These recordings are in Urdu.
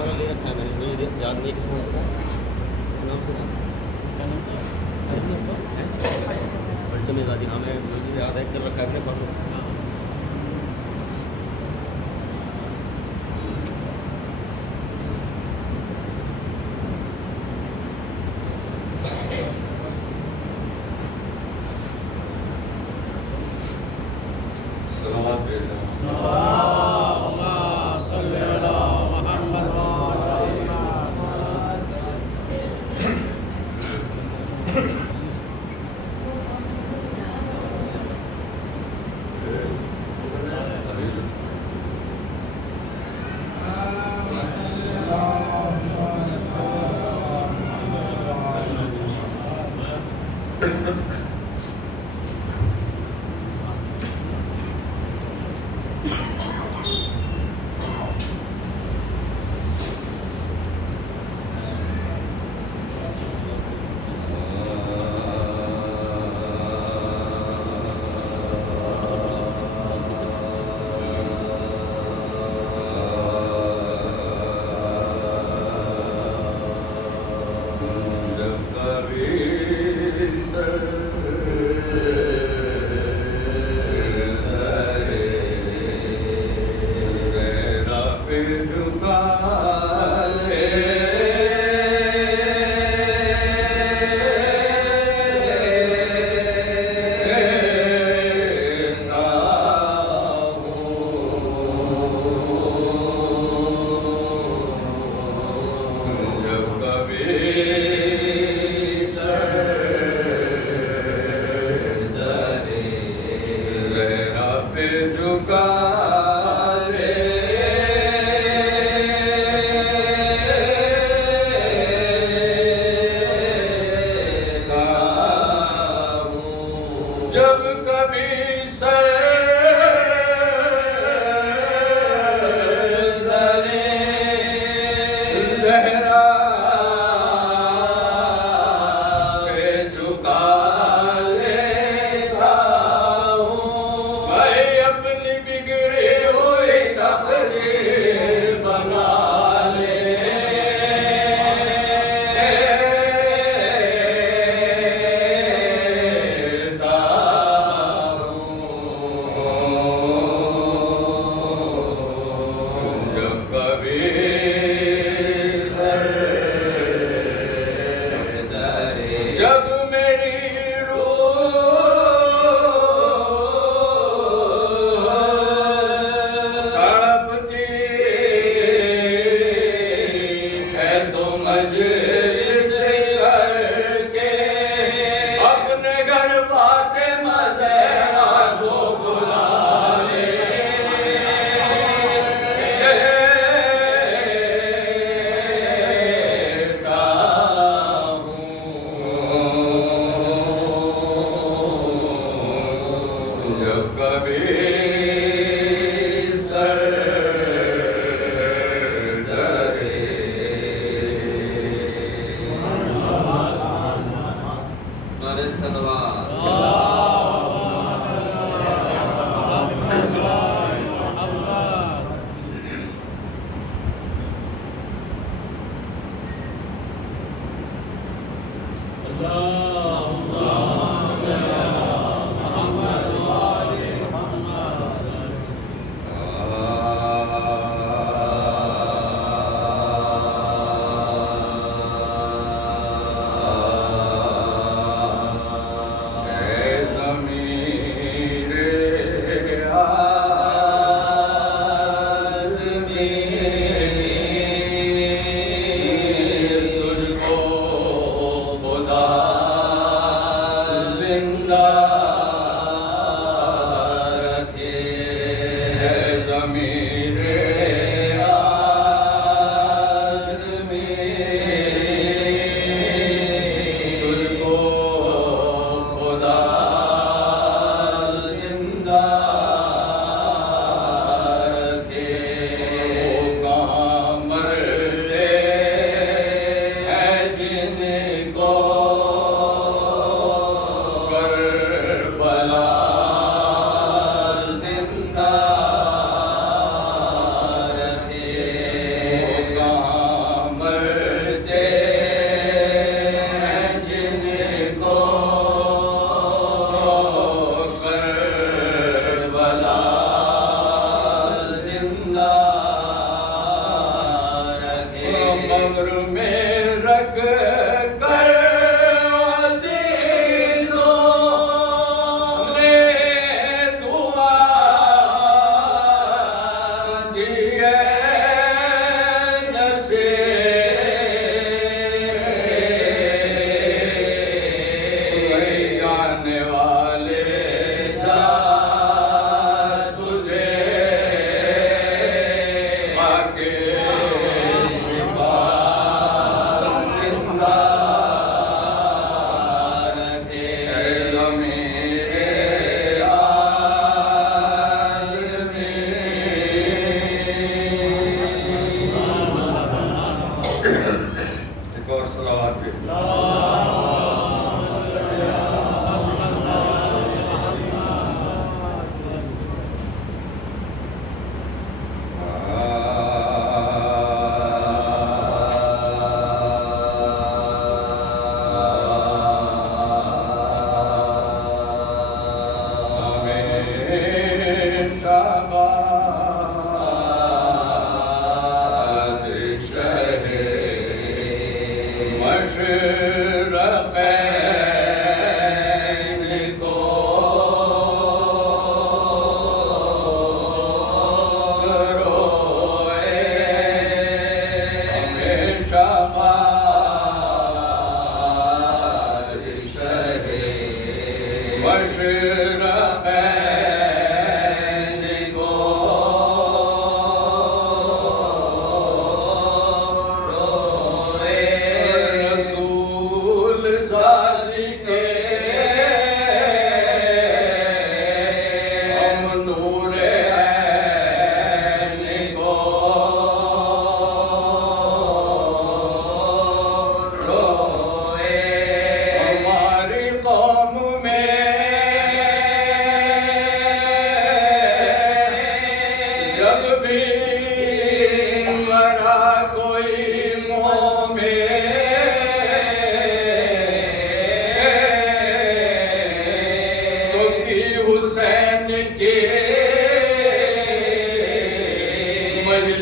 ہمارا لے رکھا ہے میں نے، مجھے یاد نہیں ہے کس نام سے تھا، کس نام سے تھا پرچم آزادی نام ہے، مجھے یاد ہے کر رکھا ہے اپنے فوٹو. سلامات بھیجنا.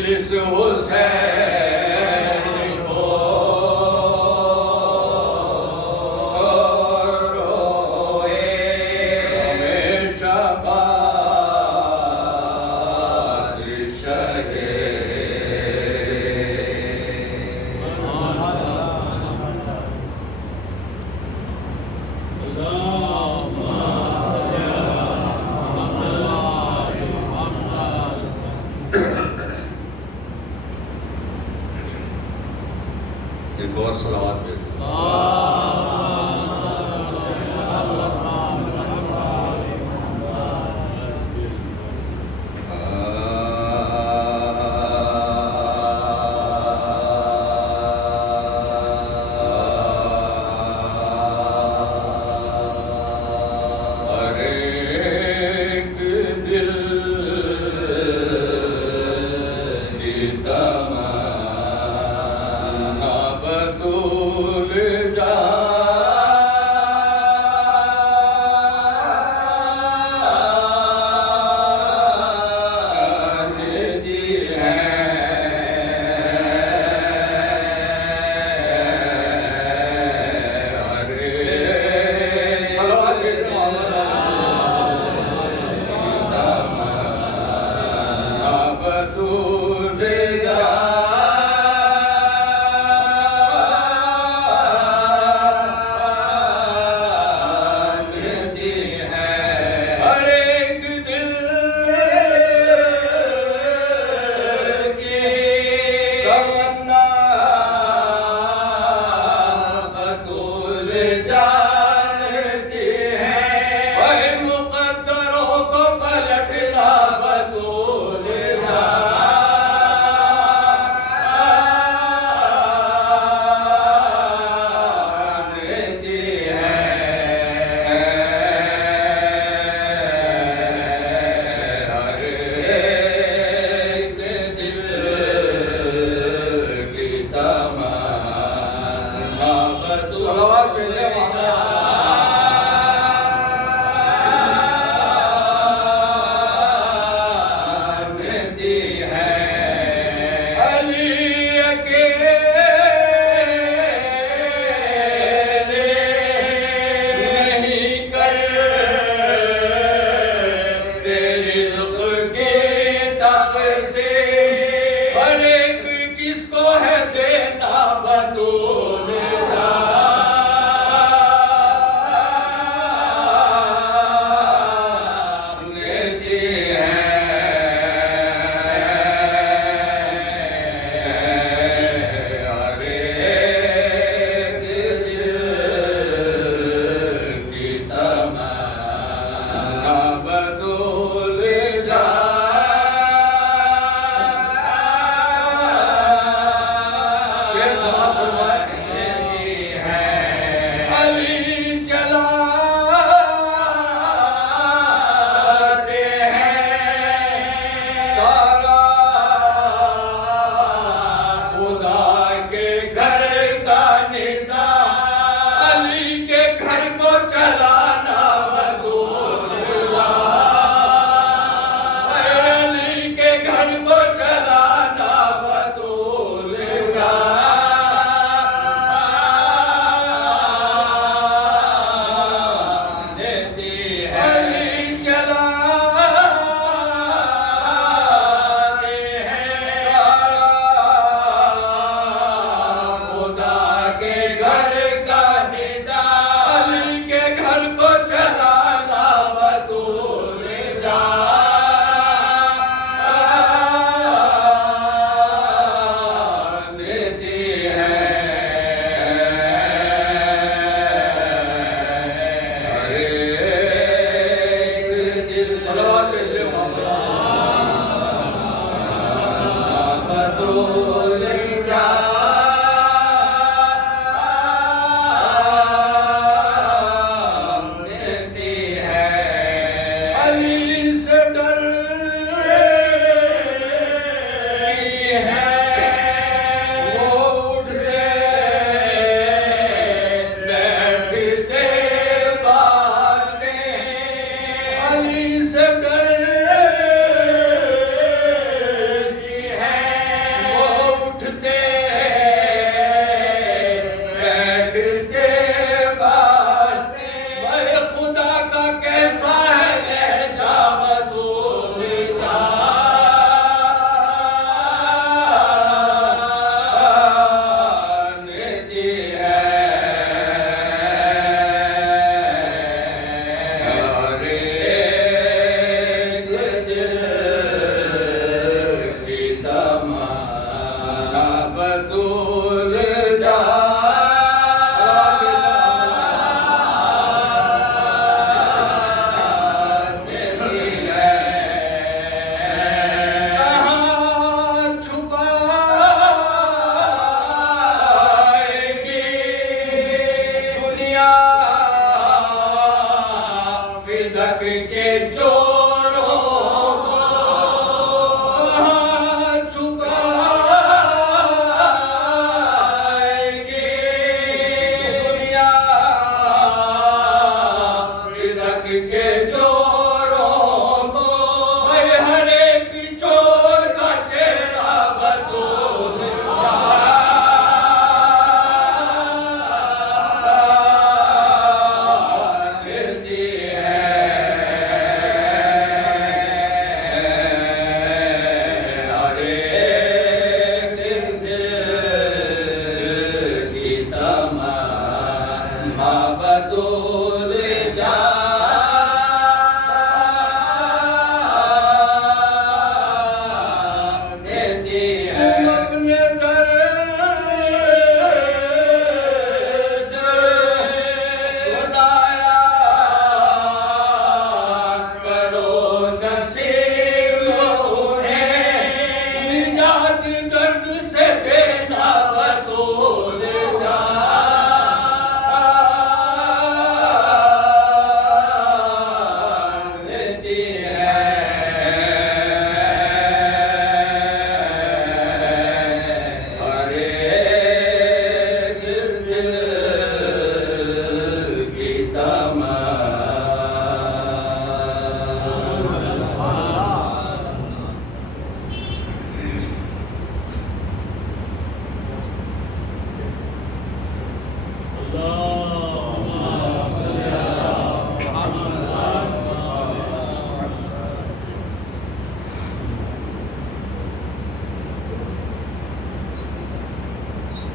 جس حسین کو روئے ہمیشہ بادشاہ ایک اور صلوات پہ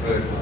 Praise the Lord.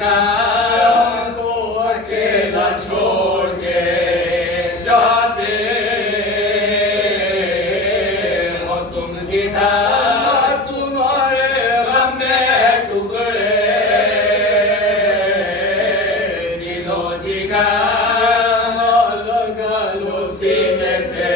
کا ہم کو اکیلا چھوڑ کے جاتے ہو تم کدھر تمہارے غم میں ٹکڑے دلو جگر لگا لو سینے سے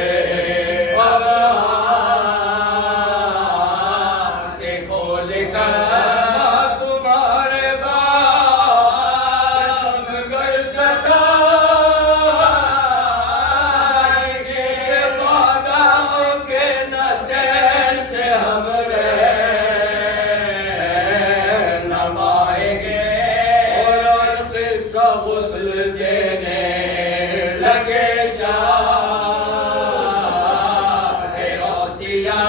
غسل دینے لگے شاہ اوسیا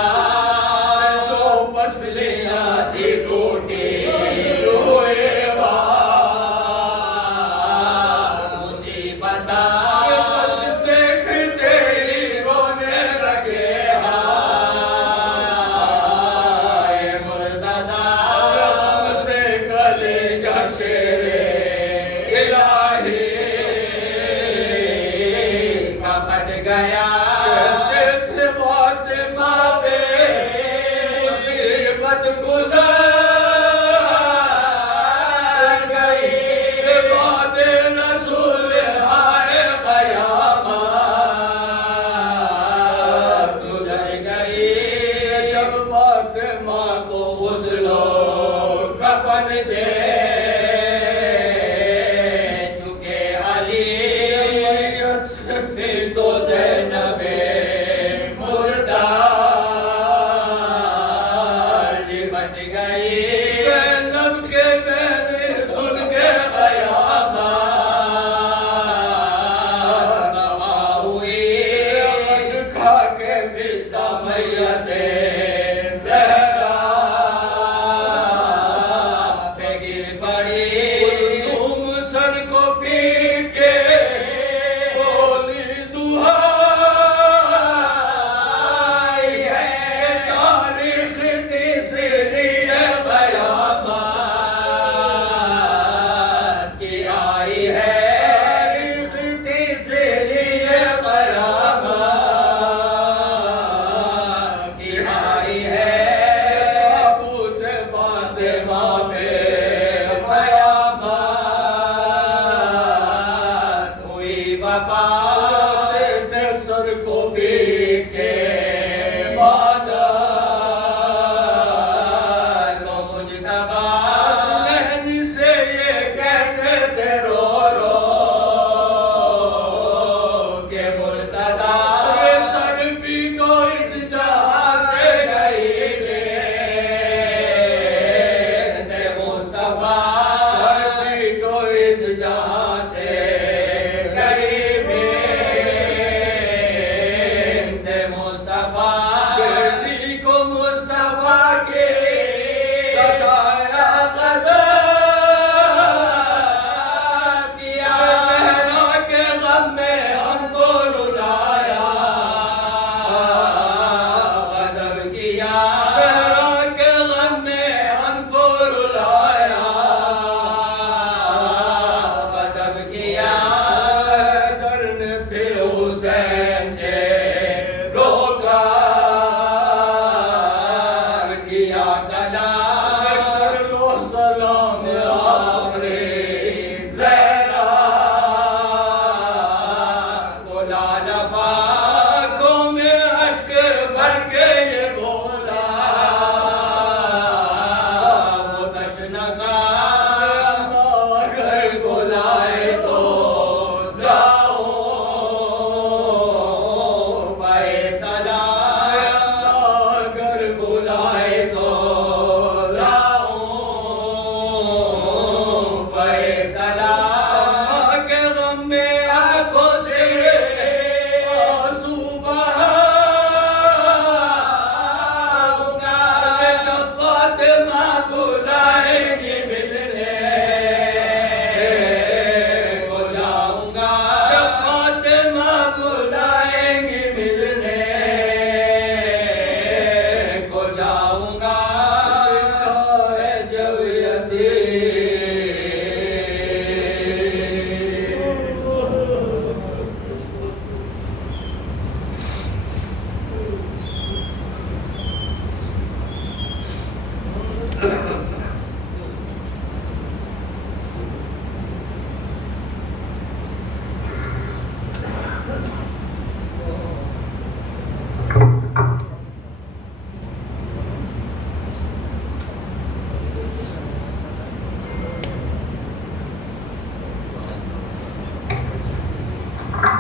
جو پسلیاں تھی ٹوٹی ہوئے مصیبت بس دیکھتے ہی رونے لگے ہائے مرتضیٰ غم سے کلیجہ شیرے الہی کپٹ گیا کہتے تھے فاطمہ پہ مصیبت گزر گئی بعد رسول آئے قیامت گزر گئی جب فاطمہ کو غسل و کفن دے پھر تو زینب مردار لپٹ گئی زینب کے گہنے سن کے قیامت تباہ ہوئی آج کھا کے فضا میت زہرا پہ گر پڑی کلثوم سر کو پیٹ کے فاطمہ پہ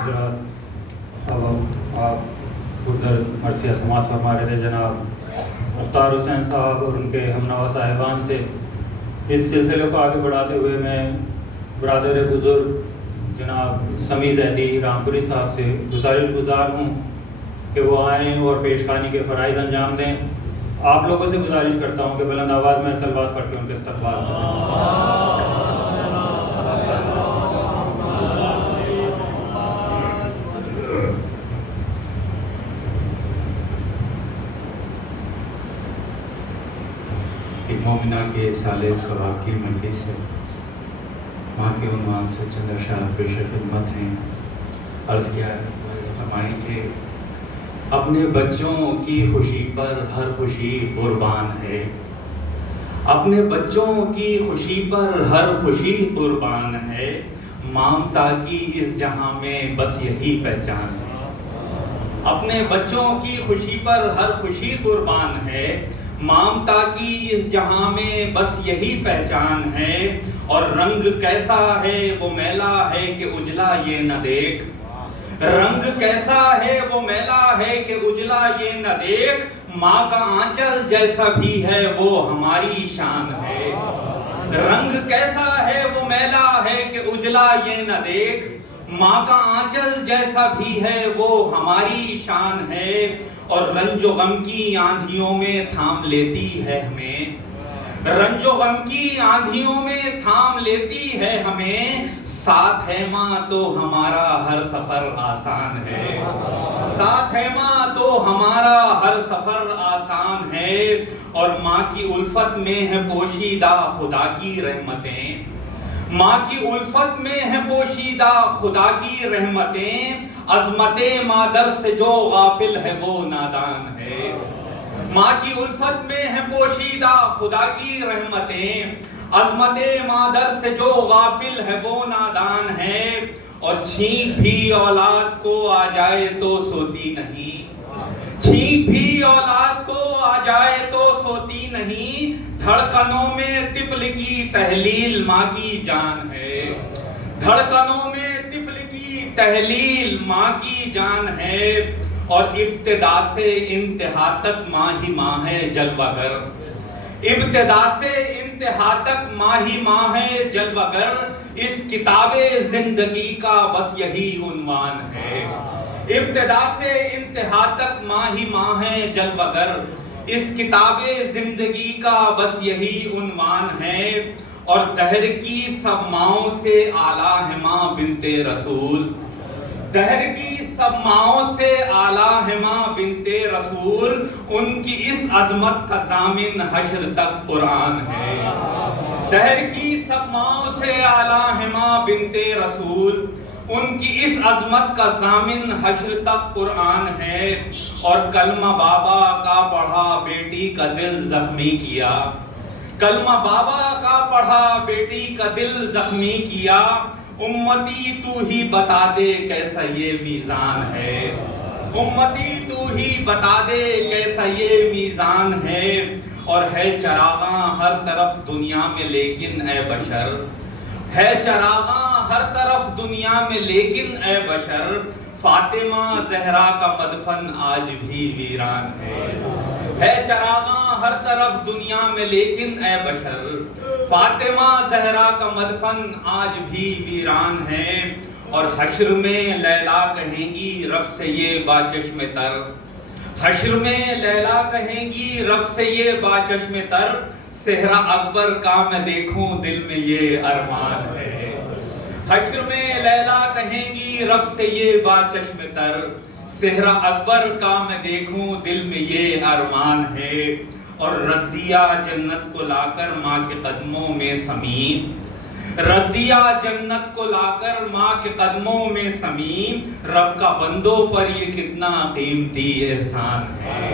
حضرات، اب آپ ادھر مرثیہ سماعت فرما رہے تھے جناب مختار حسین صاحب اور ان کے ہم نوا صاحبان سے۔ اس سلسلے کو آگے بڑھاتے ہوئے میں برادر بزرگ جناب سمیع زیدی رامپوری صاحب سے گزارش گزار ہوں کہ وہ آئیں اور پیش خوانی کے فرائض انجام دیں۔ آپ لوگوں سے گزارش کرتا ہوں کہ بلند آواز میں صلوات پڑھ کے ان کے استقبال کریں۔ مومنہ کے سال ثواب کی مجلس ہے، ماں کے عنوان سے چند اشعار پیش خدمت ہیں۔ عرض کیا فرمائیں کہ اپنے بچوں کی خوشی پر ہر خوشی قربان ہے، اپنے بچوں کی خوشی پر ہر خوشی قربان ہے، مامتا کی اس جہاں میں بس یہی پہچان ہے۔ اپنے بچوں کی خوشی پر ہر خوشی قربان ہے، مامتا کی اس جہاں میں بس یہی پہچان ہے، اور رنگ کیسا ہے وہ میلا ہے کہ اجلا یہ نہ دیکھ، رنگ کیسا ہے وہ میلا ہے کہ اجلا یہ نہ دیکھ، ماں کا آنچل جیسا بھی ہے وہ ہماری شان ہے، رنگ کیسا ہے وہ میلا ہے کہ اجلا یہ نہ دیکھ، ماں کا آنچل جیسا بھی ہے وہ ہماری شان ہے، اور رنج و غم کی آندھیوں میں تھام لیتی ہے ہمیں، رنج و غم کی آندھیوں میں تھام لیتی ہے ہمیں، ساتھ ہے ماں تو ہمارا ہر سفر آسان ہے، ساتھ ہے ماں تو ہمارا ہر سفر آسان ہے، اور ماں کی الفت میں ہے پوشیدہ خدا کی رحمتیں، ماں کی الفت میں ہے پوشیدہ خدا کی رحمتیں، عظمت مادر سے جو غافل ہے وہ نادان ہے، ماں کی الفت میں ہے پوشیدہ خدا کی رحمتیں، عظمت مادر سے جو غافل ہے وہ نادان ہے، اور چھینک بھی اولاد کو آ جائے تو سوتی نہیں، چھینک بھی اولاد کو آ جائے تو سوتی نہیں، دھڑکنوں میں طفل کی تحلیل ماں کی جان ہے، دھڑکنوں میں طفل کی تحلیل ماں کی جان ہے، اور ابتدا سے انتہا تک ماں ہی ماں ہے جلوہ گر، ابتدا سے انتہا تک ماں ہی ماں ہے جلوہ گر، اس کتاب زندگی کا بس یہی عنوان ہے، ابتدا سے انتہا تک ماں ہی ماں ہے جلوہ گر، اس کتاب زندگی کا بس یہی عنوان ہے، اور دہر کی سب ماؤں سے اعلیٰ ہے ماں بنت رسول، دہر کی سب ماؤں سے اعلیٰ ہے ماں بنت رسول، ان کی اس عظمت کا ضامن حشر تک قرآن ہے، دہر کی سب ماؤں سے اعلیٰ ہے ماں بنت رسول، ان کی اس عظمت کا ضامن حشر تک قرآن ہے، اور کلمہ بابا کا پڑھا بیٹی کا دل زخمی کیا، کلمہ بابا کا پڑھا بیٹی کا دل زخمی کیا، امتی تو ہی بتا دے کیسا یہ میزان ہے، امتی تو ہی بتا دے کیسا یہ میزان ہے، اور ہے چراغاں ہر طرف دنیا میں لیکن اے بشر، ہے چراغاں ہر طرف دنیا میں لیکن اے بشر، فاطمہ زہرا کا مدفن آج بھی ویران ہے چراغاں ہر طرف دنیا میں لیکن اے بشر، فاطمہ زہرا کا مدفن آج بھی ویران ہے، اور حشر میں لیلا کہیں گی رب سے یہ باچشم تر، حشر میں لیلا کہیں گی رب سے یہ باچشم تر، صحرا اکبر کا میں دیکھوں دل میں یہ ارمان ہے، حشر میں لیلا کہیں گی رب سے یہ باچشم تر، صحرا اکبر کا میں دیکھوں دل میں یہ ارمان ہے، اور رکھ دیا جنت کو لا کر ماں کے قدموں میں سمین، رکھ دیا جنت کو لا کر ماں کے قدموں میں سمین، رب کا بندوں پر یہ کتنا قیمتی احسان ہے،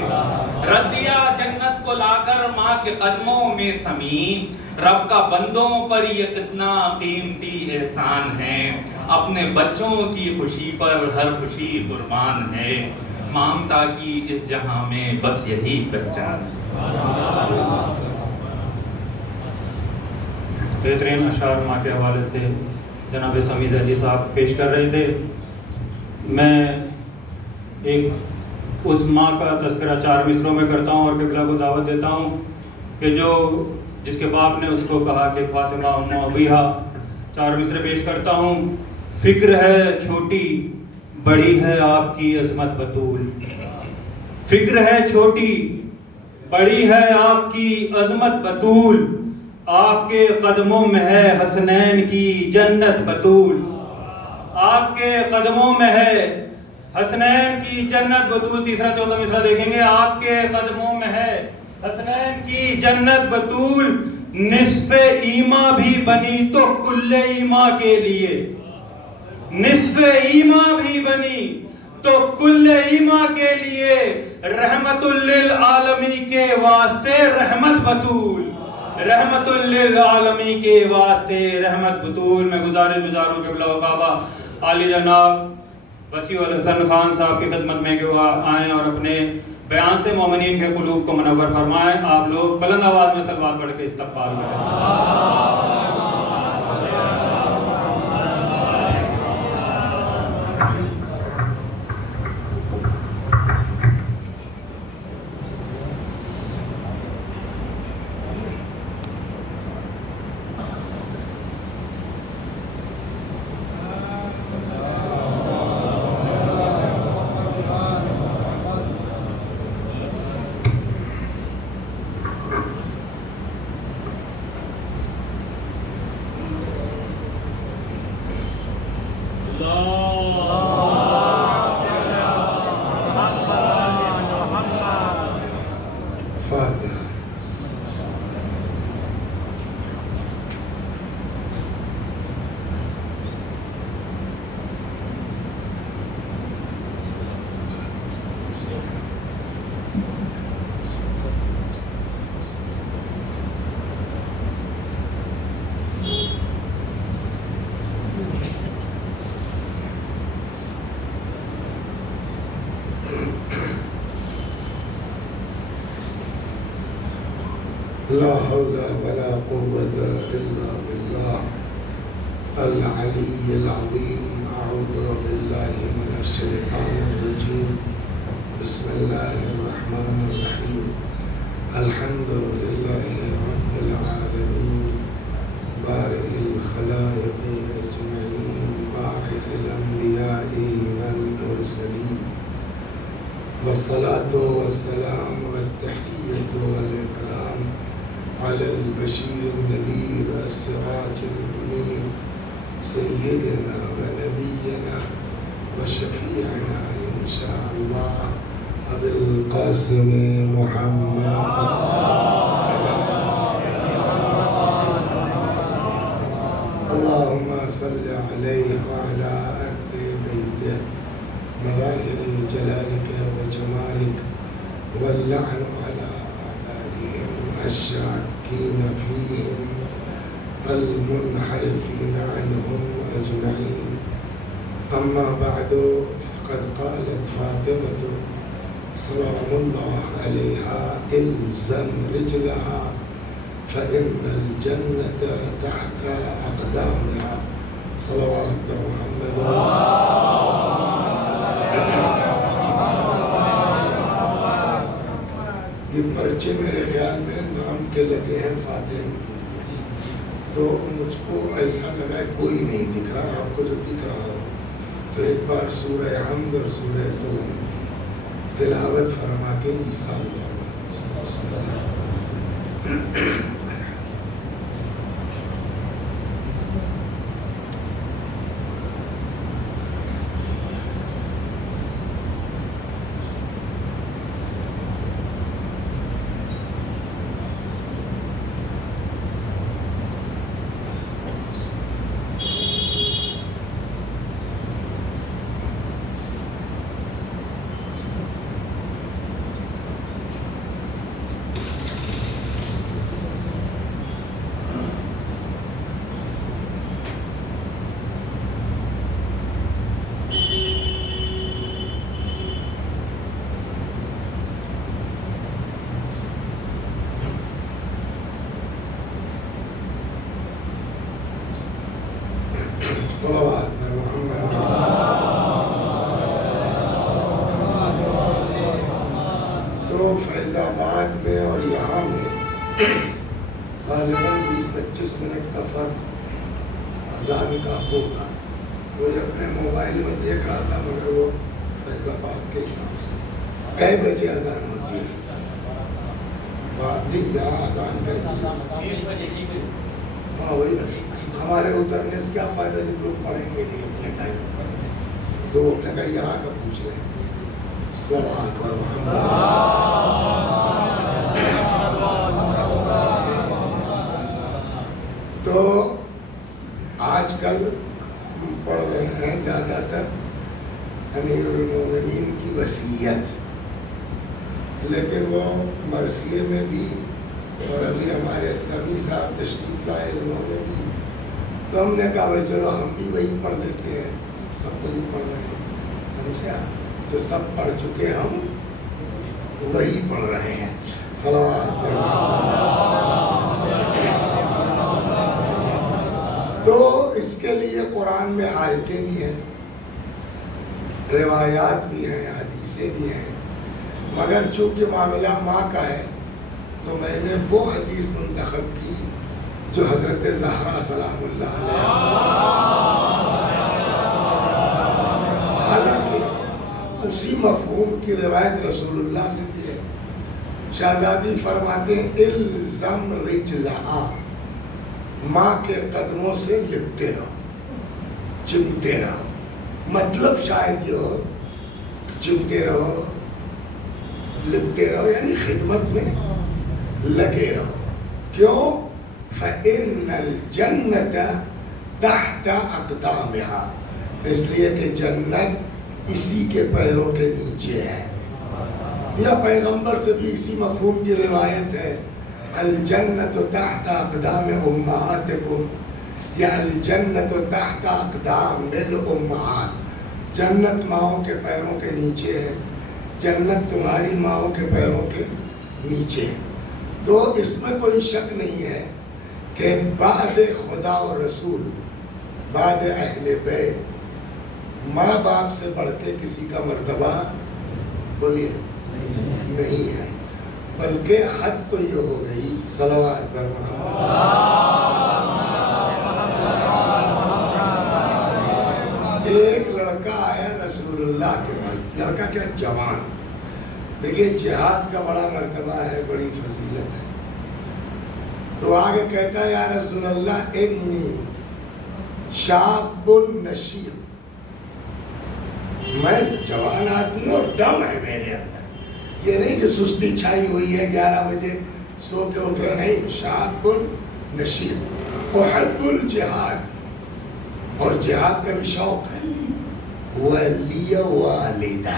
رکھ دیا جنت کو لا کر ماں کے قدموں میں سمین، رب کا بندوں پر یہ کتنا قیمتی احسان ہے، اپنے بچوں کی خوشی پر ہر خوشی قربان ہے، مامتا کی اس جہاں میں بس یہی پہچان ہے۔ بہترین اشعار ماں کے حوالے سے جناب سمیع زیدی صاحب پیش کر رہے تھے۔ میں ایک اس ماں کا تذکرہ 4 مصروں میں کرتا ہوں اور قبلہ کو دعوت دیتا ہوں کہ جس کے باپ نے اس کو کہا کہ فاطمہ ام ابیہا. 4 مصرے پیش کرتا ہوں. فکر ہے چھوٹی بڑی ہے آپ کی عظمت بطول. فکر ہے چھوٹی بڑی ہے آپ کی عظمت بطول. آپ کے قدموں میں ہے حسنین کی جنت بطول. آپ کے قدموں میں ہے حسنین کی جنت بطول. تیسرا چوتھا مصرع دیکھیں گے. آپ کے قدموں میں ہے حسنین کی جنت بطول. نصف ایما بھی بنی تو کل ایما کے لیے. نصف ایما بھی بنی تو کل ایما کے لیے. رحمت للعالمی کے واسطے رحمت بطول. رحمت للعالمی کے واسطے رحمت بطول. میں گزاروں کہ بلا کعبہ عالی جناب وسیع الحسن خان صاحب کی خدمت میں کہ وہ آئیں اور اپنے بیان سے مومنین کے قلوب کو منور فرمائیں. آپ لوگ بلند آواز میں صلوات پڑھ کے استقبال کریں. لا حول ولا قوة إلا بالله العلي العظيم. أعوذ بالله من الشيطان الرجيم. بسم الله الرحمن الرحيم. الحمد لله رب العالمين بارئ الخلائق أجمعين باعث الأنبياء والمرسلين. والصلاة والسلام والتحية والإكرام على البشير النذير السراج المنير سيدنا ونبينا وشفيعنا إن شاء الله أبي القاسم محمد. اللهم صل عليه وعلى أهل بيته مظاهر جلالك وجمالك واللعن على أعدائهم الشاكين فيهم المنحرفين عنهم أجمعين. أما بعد فقد قالت فاطمة سلام الله عليها إلزم رجلها فإن الجنة تحت أقدامها. صلوات محمد. یہ پرچے میرے خیال میں نام کے لگے ہیں فاتحی کے لیے، تو مجھ کو ایسا لگا ہے کوئی نہیں دکھ رہا. آپ کو جو دکھ رہا ہو تو ایک بار سورہ حمد اور سورہ توحید کی تلاوت فرما کے ایصال فرما دیجیے. صلوات محمد. منٹ کا فرق اذان کا ہوگا. وہ اپنے موبائل میں دیکھ رہا تھا مگر وہ فیض آباد کے حساب سے کئے بجے اذان ہوتی ہے؟ یہاں اذان کا ہاں وہی ہمارے اترنے سے کیا فائدہ جب لوگ پڑھیں گے نہیں اپنے ٹائم پر. تو وہ اپنے کا یہاں کا پوچھ رہے ہیں. السلام علیکم. تو آج کل ہم پڑھ رہے ہیں زیادہ تر امیر المومنین کی وصیت, لیکن وہ مرثیے میں بھی اور ابھی ہمارے سبھی صاحب تشریف لائے انہوں نے بھی, تو ہم نے کہا بھائی چلو ہم بھی وہی پڑھ دیتے ہیں. سب وہی پڑھ رہے ہیں, سمجھا؟ جو سب پڑھ چکے ہم وہی پڑھ رہے ہیں. صلوات تو اس کے لیے قرآن میں آیتیں بھی ہیں, روایات بھی ہیں, حدیثیں بھی ہیں, مگر چونکہ معاملہ ماں کا ہے تو میں نے وہ حدیث منتخب کی جو حضرت زہرا سلام اللہ علیہ حالانکہ اسی مفہوم کی روایت رسول اللہ سے بھی ہے. شہزادی فرماتے ہیں الزم رجلہا, ماں کے قدموں سے لپٹے رہو, چمٹے رہو. مطلب شاید یہ ہو چمٹے رہو, لپٹے رہو, یعنی خدمت میں لگے رہو. کیوں؟ فَإِنَّ الْجَنَّةَ تَحْتَ أَقْدَامِهَا, اس لیے کہ جنت اسی کے پیروں کے نیچے ہے. یا پیغمبر سے بھی اسی مفہوم کی روایت ہے, الجنت تحت اقدام امہاتکم, یا الجنت تحت اقدام الامہات, جنت ماؤں کے پیروں کے نیچے ہے, جنت تمہاری ماؤں کے پیروں کے نیچے. تو اس میں کوئی شک نہیں ہے کہ بعد خدا و رسول, بعد اہل بیت, ماں باپ سے بڑھ کے کسی کا مرتبہ بولیے نہیں ہے, بلکہ حد تو یہ ہو گئی. صلوات پر ایک لڑکا آیا رسول اللہ کے پاس, لڑکا کیا جوان, دیکھیے جہاد کا بڑا مرتبہ ہے, بڑی فضیلت ہے. تو آگے کہتا ہے یا رسول اللہ انی شاب نشیب, میں جوان آدمی اور دم ہے میرے اندر, یہ نہیں کہ سستی چھائی ہوئی ہے 11 بجے سو کے اٹھ رہے, نہیں. شاب نشیب احب الجہاد, اور جہاد کا بھی شوق ہے. ولی والدہ,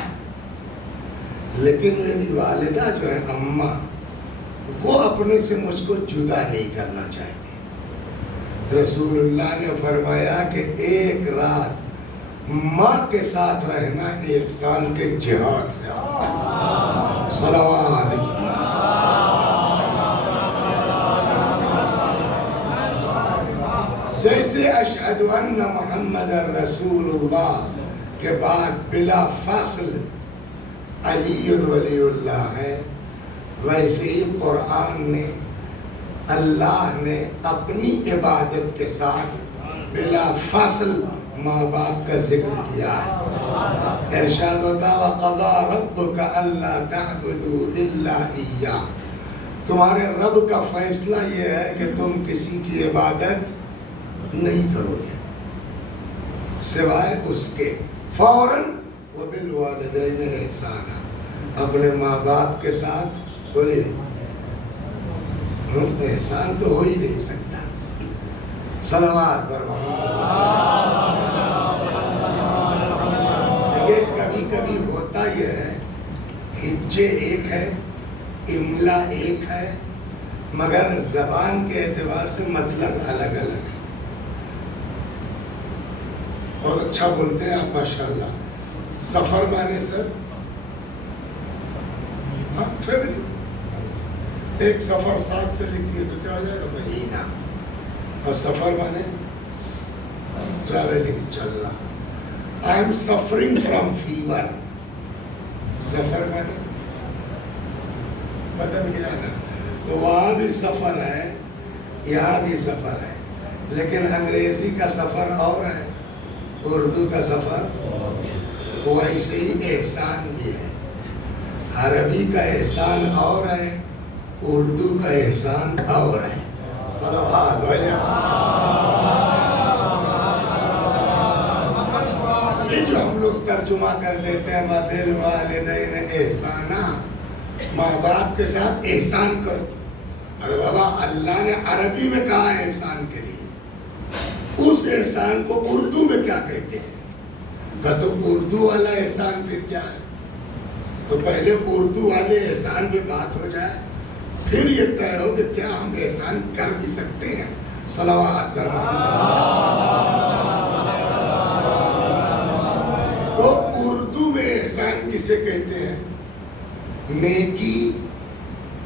لیکن میری والدہ جو ہے اماں, وہ اپنے سے مجھ کو جدا نہیں کرنا چاہتی. رسول اللہ نے فرمایا کہ ایک رات ماں کے ساتھ رہنا 1 سال کے جہاد سے افضل. صلوات. جیسے اشہد ان محمد رسول اللہ کے بعد بلا فاصل علی ولی اللہ ہے, ویسے ہی قرآن نے, اللہ نے اپنی عبادت کے ساتھ بلا فاصل ماں باپ کا ذکر کیا ہے. ارشاد ہوتا وَقَضَى رَبُّكَ أَلَّا تَعْبُدُوا إِلَّا إِيَّاهُ, تمہارے رب کا فیصلہ یہ ہے کہ تم کسی کی عبادت نہیں کرو گے سوائے اس کے. فوراً وَبِالْوَالِدَيْنِ إِحْسَانًا, اپنے ماں باپ کے ساتھ بولے احسان تو ہو ہی نہیں سکتا. صلوات پر دیکھیے کبھی کبھی ہوتا یہ ہے, ہجے ایک ہے, املا ایک ہے, مگر زبان کے اعتبار سے مطلب الگ الگ ہے. بہت اچھا بولتے ہیں آپ ماشاءاللہ. سفر مانے سر, ہاں ٹریول, ایک سفر 7 سے لکھ دیے تو کیا ہو جائے گا مہینہ, اور سفر مانے ٹریولنگ, چلنا. I am suffering from fever, سفر مانے بدل گیا نا. تو وہاں بھی سفر ہے, یہاں بھی سفر ہے. لیکن انگریزی کا سفر اور ہے، اردو کا سفر ویسے ہی احسان بھی ہے. عربی کا احسان اور ہے، اردو کا احسان اور ہے. صلوات یہ جو ہم لوگ ترجمہ کر دیتے ہیں وَبِالْوَالِدَيْنِ احسانا، ماں باپ کے ساتھ احسان کرو. ارے بابا اللہ نے عربی میں کہا احسان کے لیے، اس احسان کو اردو میں کیا کہتے ہیں؟ تو اردو والا احسان پھر کیا ہے؟ تو پہلے اردو والے احسان پہ بات ہو جائے، پھر یہ طے ہو کہ کیا ہم احسان کر بھی سکتے ہیں. صلوات پر تو اردو میں احسان کسے کہتے ہیں؟ نیکی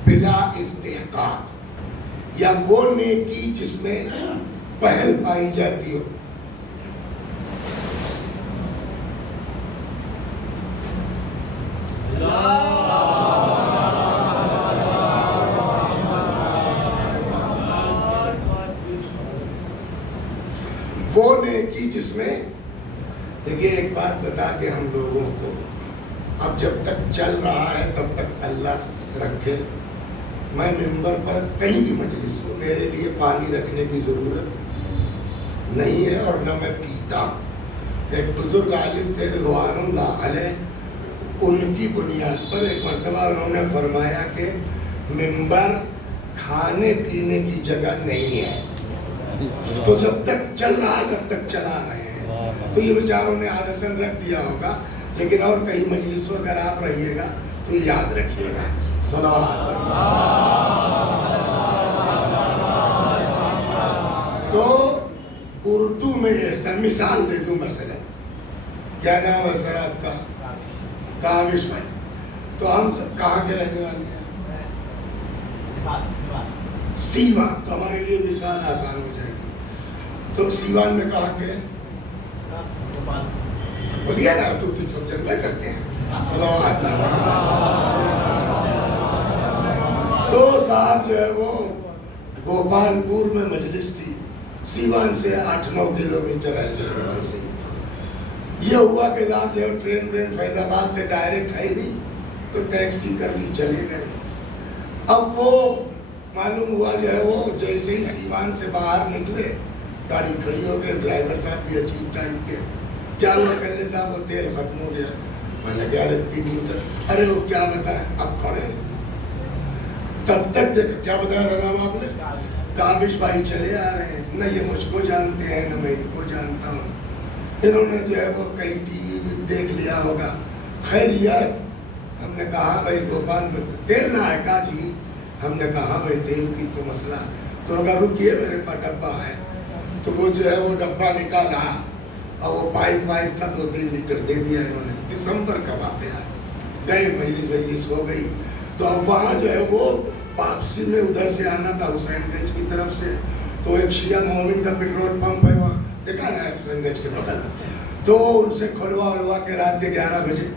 بلا استحقاق، یا وہ نیکی جس میں پہل پائی جاتی ہو. وہ نیکی جس میں، دیکھیے ایک بات بتا دیں ہم لوگوں کو، اب جب تک چل رہا ہے تب تک اللہ رکھے، میں ممبر پر کہیں بھی مجلس ہو، میرے لیے پانی رکھنے کی ضرورت نہیں ہے اور نہ میں پیتا. ایک بزرگ عالم تھے رضوان اللہ علیہ، ان کی بنیاد پر ایک مرتبہ انہوں نے فرمایا کہ ممبر کھانے پینے کی جگہ نہیں ہے. تو جب تک چل رہا ہے تب تک چلا رہے ہیں. تو یہ بیچاروں نے عادتاً رکھ دیا ہوگا، لیکن اور کئی مجلسوں اگر آپ رہیے گا تو یاد رکھیے گا. صلوات. تو اردو میں ایسا مثال دے دوں، مثلا کیا نام ہے سر آپ کا؟ داوش بھائی. تو ہم سب کہاں کے رہنے والے ہیں؟ سیوان. تو ہمارے لیے مثال آسان ہو جائے گی. تو سیوان میں کہاں کے؟ بولیے نا، تو سب جگہ کرتے ہیں. صلوات. تو صاحب جو ہے وہ گوپال پور میں مجلس تھی، سیوان سے 8-9 کلومیٹر ہے جو سے. یہ ہوا کہ آپ جو ٹرین فیض آباد سے ڈائریکٹ ہے نہیں، تو ٹیکسی کر لی، چلے گئے. اب وہ معلوم ہوا جو ہے وہ جیسے ہی سیوان سے باہر نکلے گاڑی کھڑی ہو گئی. ڈرائیور صاحب بھی عجیب ٹائپ کے، کیا ہوا کرنے صاحب؟ وہ تیل ختم ہو گیا. میں نے کہا اتنی دور سے، ارے وہ کیا بتائیں، اب کھڑے. تب تک دیکھ کیا بتایا تھا نام آپ نے؟ داوش بھائی چلے آ رہے ہیں، نہ یہ مجھ کو جانتے ہیں نہ میں ان کو جانتا ہوں. انہوں نے جو ہے وہ کئی ٹی وی بھی دیکھ لیا ہوگا. خیر یہ ہم نے کہا بھائی گوپال میں تیل نہ ہے کا جی؟ ہم نے کہا بھائی تیل کی تو مسئلہ. تو انہوں نے کہا رکیے میرے پاس ڈبہ ہے. تو وہ جو ہے وہ ڈبہ نکالا اور وہ پائپ وائپ تھا 2-3 لیٹر دے دیا انہوں نے. دسمبر کا واقعہ. گئے مجلس ہو گئی. تو اب وہاں جو ہے وہ واپسی میں ادھر سے آنا تھا حسین گنج کی طرف سے. تو ایک شیعہ مومن کا پیٹرول پمپ ہے وہاں، دیکھا نا حسین گنج کے بغل. تو ان سے کھلوا کے رات کے 11 بجے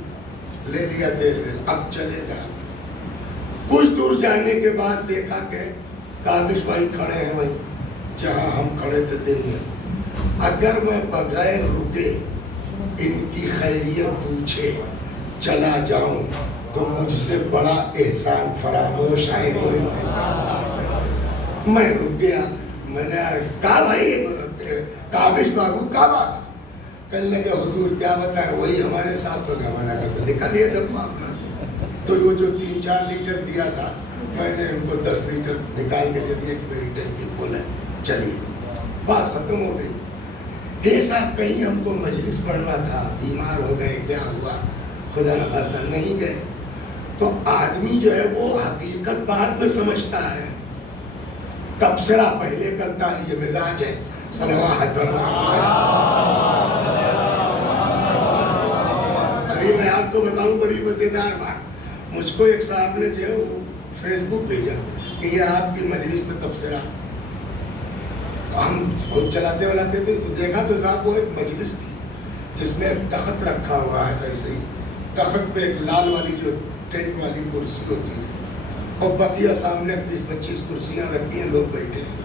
لے لیا تیل. اب چلے صاحب. کچھ دور جانے کے بعد دیکھا کہ داوش بھائی کھڑے ہیں وہیں جہاں ہم کھڑے تھے دن میں. اگر میں بغیر رکے ان کی خیریت پوچھے چلا جاؤں تو مجھ سے بڑا احسان فراموش ہے کوئی. میں رک گیا. میں نے کہا بھائی داوش بابو کیا بات ہے؟ کہنے لگے حضور کیا بتائیں، وہی ہمارے ساتھ ہوگا. میں نے کہا نکالیے ڈبہ اپنا. تو وہ جو 3-4 لیٹر دیا تھا میں نے ان کو 10 لیٹر نکال کے دے دیا کہ میری ٹینکی فل ہے، چلیے. بات ختم ہو گئی. یہ صاحب کہیں ہم کو مجلس پڑھنا تھا، بیمار ہو گئے، کیا ہوا خدا نخواستہ نہیں گئے. تو آدمی جو ہے وہ حقیقت بعد میں سمجھتا ہے، تبصرہ پہلے کرتا ہے. یہ مزاج ہے. صلوات. ابھی میں آپ کو بتاؤں بڑی مزیدار بات. مجھ کو ایک صاحب نے جو ہے وہ فیس بک بھیجا کہ یہ آپ کی مجلس میں تبصرہ. ہم چلاتے تھے تو دیکھا تو صاحب وہ ایک مجلس تھی جس میں ایک تخت رکھا ہوا ہے. ایسے ہی تخت پہ ایک لال والی جو ٹینٹ والی کرسی ہوتی ہے اور بقیہ سامنے 20-25 کرسیاں رکھی ہیں، لوگ بیٹھے ہیں.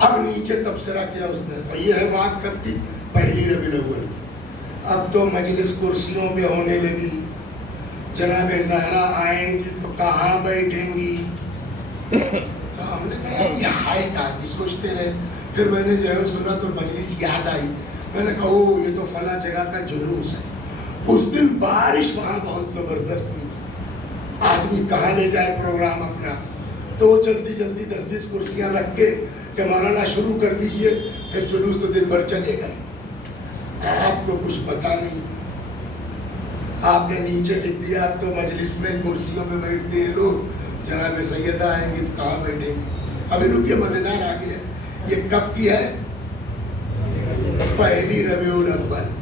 اب نیچے تبصرہ کیا اس نے، اور یہ ہے بات کب کی؟ پہلی ربیع الاول کی۔ اب تو مجلس کرسیوں پہ ہونے لگی، جناب زہرا آئیں گی تو کہاں بیٹھیں گی؟ تو ہم نے کہا یہ ہائے کہاں سوچتے رہے، پھر میں نے جو ہے سنا تو مجلس یاد آئی، میں نے کہا او یہ تو فلاں جگہ کا جلوس ہے۔ اس دن بارش وہاں بہت زبردست ہوئی، آدمی کہاں لے جائے پروگرام اپنا، تو وہ جلدی جلدی 10-20 کرسیاں رکھ کے کہ مولانا شروع کر دیجئے، پھر جلوس تو دن بھر چلے گئے۔ آپ کو کچھ پتا نہیں، آپ نے نیچے لکھ دیا اب تو مجلس میں کرسیوں پہ بیٹھتے ہیں لوگ، جناب سیدہ آئیں گے تو کہاں بیٹھیں گے؟ ابھی رکیے مزیدار آ گیا، یہ کب کی ہے؟ پہلی ربیع الاول۔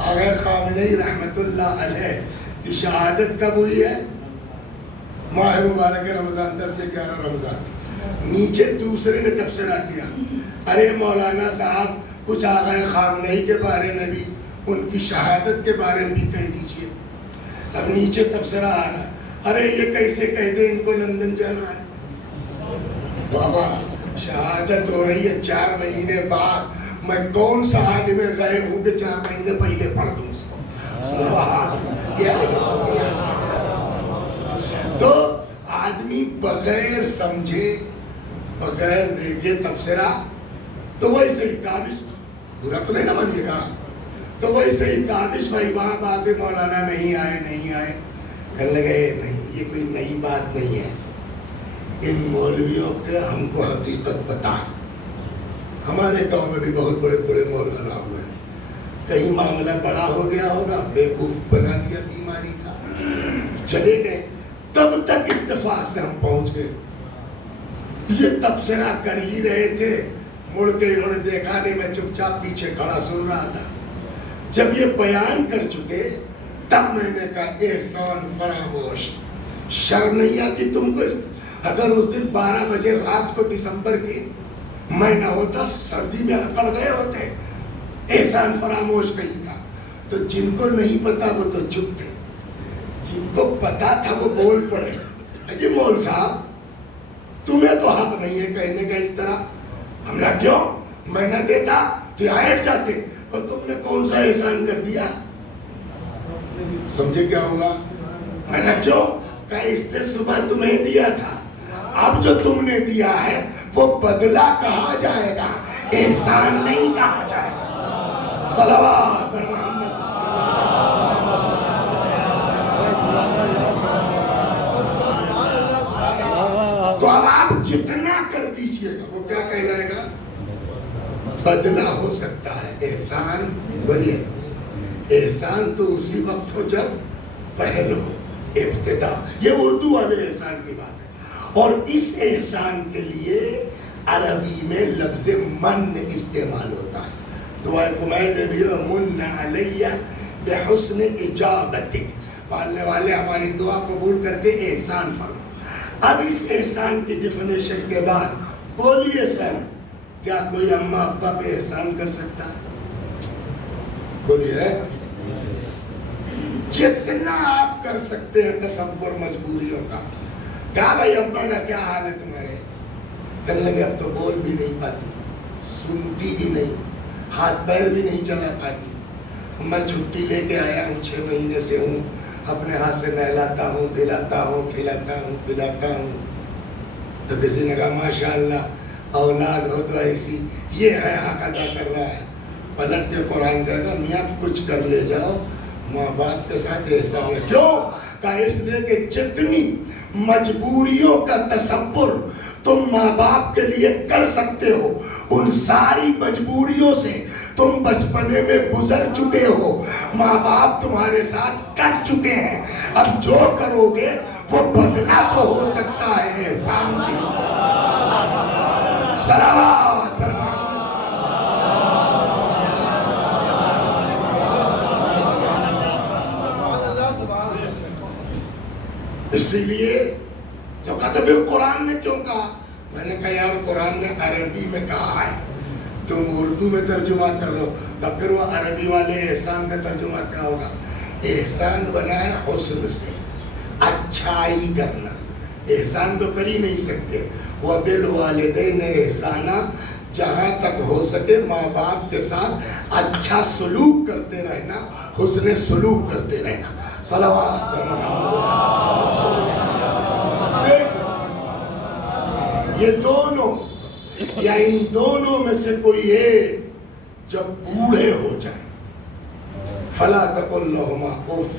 آغا خامنئی رحمت اللہ علیہ کی شہادت کب ہوئی ہے؟ ماہ مبارک رمضان 10 سے 11 رمضان۔ نیچے دوسرے نے تبصرہ کیا، ارے مولانا صاحب کچھ آغا خامنئی کے بارے میں بھی، ان کی شہادت کے بارے میں بھی کہہ دیجئے۔ اب نیچے تبصرہ آ رہا ہے، ارے یہ کیسے کہہ دیں ان کو لندن جانا ہے؟ بابا شہادت ہو رہی ہے 4 مہینے بعد، میں کون سا عالم غیب ہوں کہ 4 مہینے پہلے پڑھ دوں اس کو؟ تو آدمی بغیر سمجھے بغیر دیکھے تبصرہ، تو ویسے ہی کابش، برا تو نہیں نہ مانیے گا، تو ویسے ہی کابش بھائی وہاں بات مولانا نہیں آئے کہنے لگے نہیں یہ کوئی نئی بات نہیں ہے، ان مولویوں کے ہم کو حقیقت پتا ہے، ہمارے گاؤں میں بھی بہت بڑے بڑے مولانا ہوئے ہیں، کہیں معاملہ بڑا ہو گیا ہوگا، بیوقوف بنا دیا بیماری کا، چلے گئے، تب تک اتفاق سے ہم پہنچ گئے۔ یہ تبصرہ کر ہی رہے تھے، مڑ کے انہوں نے دیکھا نہیں، میں چپ چاپ پیچھے کھڑا سن رہا تھا، جب یہ بیان کر چکے تب میں نے کہا احسان فراموش، شرم نہیں آتی تم کو؟ اگر اس دن 12 بجے رات کو دسمبر کی میں نہ ہوتا، سردی میں اکڑ گئے ہوتے، احسان فراموش کہیں کا، تو جن کو نہیں پتا وہ تو چپ تھے، جن کو پتا تھا وہ بول پڑے، اجی مول صاحب تمہیں تو حق نہیں ہے کہنے کا اس طرح، ہم نے کیوں؟ میں نہ دیتا تو ہٹ جاتے، اور تم نے کون سا احسان کر دیا؟ سمجھے کیا ہوگا؟ میں نے کیوں کہ اس نے صبح تمہیں دیا تھا، اب جو تم نے دیا ہے وہ بدلہ کہا جائے گا، احسان نہیں کہا جائے گا۔ صلوات بر محمد۔ تو اب آپ جتنا کر دیجئے گا وہ کیا کہہ جائے گا؟ بدلہ ہو سکتا ہے، احسان بولیے، احسان تو اسی وقت ہو جب پہل ہو، ابتدا، یہ اردو والے احسان کی بات ہے، اور اس احسان کے لیے عربی میں لفظ من استعمال ہوتا ہے، دعا کمائل میں بھی من علیہ بحسن اجابتک، پالنے والے ہماری دعا قبول کر کے احسان فرما۔ اب اس احسان کی ڈیفینیشن کے بعد بولیے سر، کیا کوئی اماں ابا پہ احسان کر سکتا؟ بولیے، جتنا آپ کر سکتے ہیں تصور مجبوریوں کا۔ کہا بھائی ابا کا کیا حال ہے تمہارے؟ کہنے لگے اب تو بول بھی نہیں پاتی، سنتی بھی نہیں، ہاتھ پیر بھی نہیں چلا پاتی، میں چھٹی لے کے آیا ہوں، 6 مہینے سے ہوں، اپنے ہاتھ سے نہلاتا ہوں، دلاتا ہوں، کھلاتا ہوں، پلاتا ہوں۔ تو کسی نے کہا ماشاءاللہ اولاد ہو تو ایسی، یہ ہے حق ادا کر رہا ہے۔ پلٹ کے قرآن کہے گا میاں کچھ کر لے جاؤ، ماں باپ کے ساتھ احسان ہے۔ کیوں؟ کہ اس لیے کہ جتنی مجبوریوں کا تصور تم ماں باپ کے لیے کر سکتے ہو، ان ساری مجبوریوں سے تم بچپنے میں گزر چکے ہو، ماں باپ تمہارے ساتھ کر چکے ہیں، اب جو کرو گے وہ بدلہ تو ہو سکتا ہے احسان کی۔ صلوات پر محمد۔ اسی لیے جو کہتے پھر قرآن نے کیوں کہا؟ میں نے کہا یار قرآن نے عربی میں کہا ہے، تم اردو میں ترجمہ کر رہو، تب پھر وہ عربی والے احسان کا ترجمہ کیا ہوگا؟ احسان بنا ہے حسن سے، اچھائی کرنا، احسان تو کر ہی نہیں سکتے۔ وَبِالْوَالِدَيْنِ إِحْسَانًا، جہاں تک ہو سکے ماں باپ کے ساتھ اچھا سلوک کرتے رہنا، حسن سلوک کرتے رہنا. صلوات پر محمد. دیکھو یہ دونوں یا ان دونوں میں سے کوئی ایک جب بوڑھے ہو جائیں، فلا تقل لہما اف،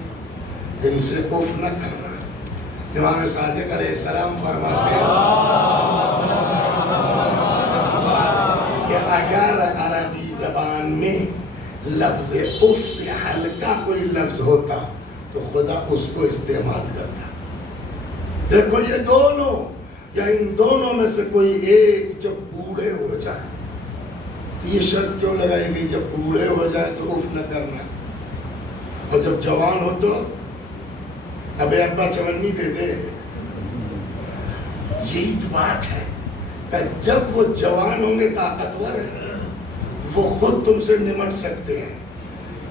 ان سے اف نہ کرنا. امام صادق علیہ السلام فرماتے ہیں کہ اگر عربی زبان میں لفظ اف سے ہلکا کوئی لفظ ہوتا تو خدا اس کو استعمال کرتا. دیکھو یہ دونوں یا ان دونوں میں سے کوئی ایک جب بوڑھے ہو جائے، یہ شرط کیوں لگائی گئی جب بوڑھے ہو جائے تو اف نہ کرنا، اور جب جوان ہو تو ابے ابا چمنی دے دے. یہی تو بات ہے کہ جب وہ جوان ہوں گے طاقتور ہیں، وہ خود تم سے نمٹ سکتے ہیں.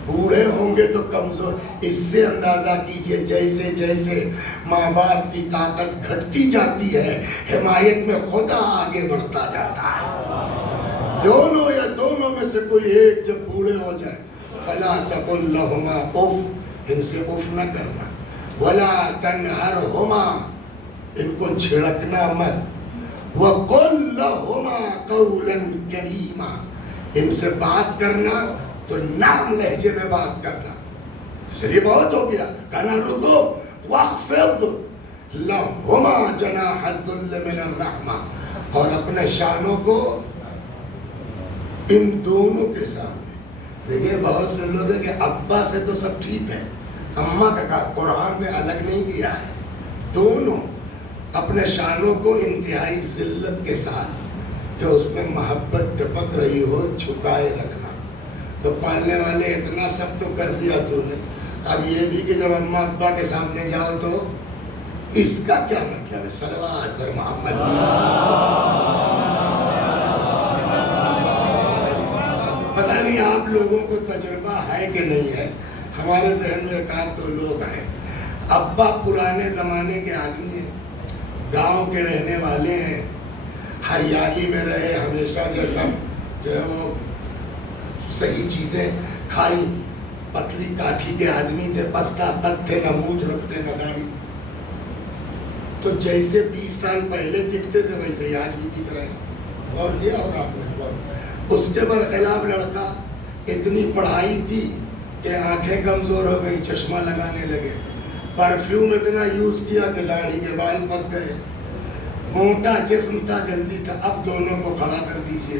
بوڑھے ہوں گے تو کمزور. اس سے اندازہ کیجئے جیسے جیسے ماں باپ کی طاقت گھٹتی جاتی ہے، حمایت میں خدا آگے بڑھتا جاتا ہے. دونوں یا دونوں میں سے کوئی ایک جب بوڑھے ہو جائے، فلا تقل لہما اف، ان سے اف نہ کرنا. ولا تنہرہما، ان کو جھڑکنا مت. وقل لہما قولا کریما، ان سے بات کرنا تو نرم لہجے میں بات کرنا. چلیے بہت ہو گیا، کہنا رکو. واخفض لہما جناح الذل من الرحمہ، اور اپنے شانوں کو ان دونوں کے سامنے. دیکھیے بہت سے لوگ ہیں کہ ابا سے تو سب ٹھیک ہے، اماں کا قرآن میں الگ نہیں کیا ہے. دونوں اپنے شانوں کو انتہائی ذلت کے ساتھ، جو اس میں محبت ٹپک رہی ہو، چھپائے رکھنا. تو پالنے والے اتنا سب تو کر دیا تو نے، اب یہ بھی کہ جب اماں ابا کے سامنے جاؤ تو اس کا کیا مطلب ہے؟ صلوات پر محمد. پتہ نہیں آپ لوگوں کو تجربہ ہے کہ نہیں ہے، ہمارے ذہن میں ایک آدھ تو لوگ ہیں، ابا پرانے زمانے کے آدمی ہیں، گاؤں کے رہنے والے ہیں، ہریالی میں رہے ہمیشہ، جیسا جو ہے وہ صحیح چیزیں کھائی، پتلی کاٹھی کے آدمی تھے، پستا قد تھے، نہ مونچھ رکھتے نہ داڑھی. تو جیسے 20 سال پہلے دکھتے تھے ویسے ہی آج بھی دکھ رہے ہیں. اور کیا ہوگا آپ نے بہت. اس کے برخلاف لڑکا اتنی پڑھائی کی کہ آنکھیں کمزور ہو گئی، چشمہ لگانے لگے، پرفیوم اتنا یوز کیا کہ داڑھی کے بال پک گئے، موٹا جسم تھا، جلدی تھا. اب دونوں کو کھڑا کر دیجئے،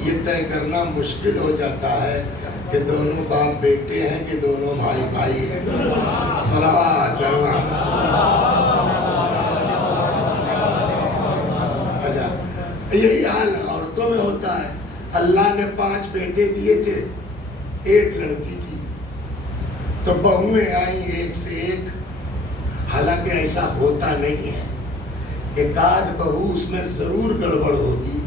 یہ طے کرنا مشکل ہو جاتا ہے کہ دونوں باپ بیٹے ہیں کہ دونوں بھائی بھائی ہیں. صلوات یہی حال عورتوں میں ہوتا ہے. اللہ نے 5 بیٹے دیے تھے، 1 لڑکی تھی، تو بہویں آئیں ایک سے ایک. حالانکہ ایسا ہوتا نہیں ہے، ایک آدھ بہو اس میں ضرور گڑبڑ ہوگی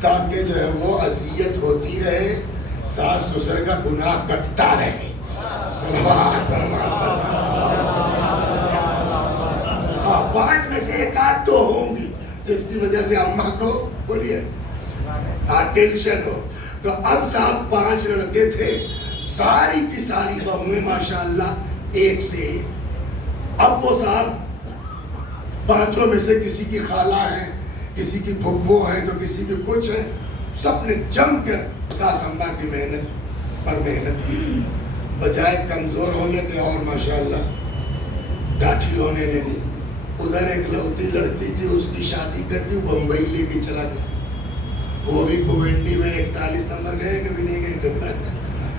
تاکہ جو ہے وہ اذیت ہوتی رہے، ساس سسر کا گناہ کٹتا رہے. صلوات پر محمد. 5 میں سے ایک آدھ تو ہوں گی جس کی وجہ سے اماں کو بولیے ٹینشن ہو. تو اب صاحب 5 لڑکے تھے، ساری کی ساری بہویں ماشاءاللہ ایک سے ایک. اب وہ صاحب 5 میں سے کسی کی خالہ ہیں، کسی کی پھپھو ہیں، تو کسی کی کچھ ہیں. سب نے جم کر ساس اماں کی محنت پر محنت کی، بجائے کمزور ہونے کے اور ماشاءاللہ گاٹھی ہونے لگی. ادھر ایک لوتی لڑکی تھی، اس کی شادی کر دی، بمبئی لے کے چلا گیا. وہ بھی کوونڈی میں 41 نمبر گئے، کبھی نہیں گئے قبلہ سے.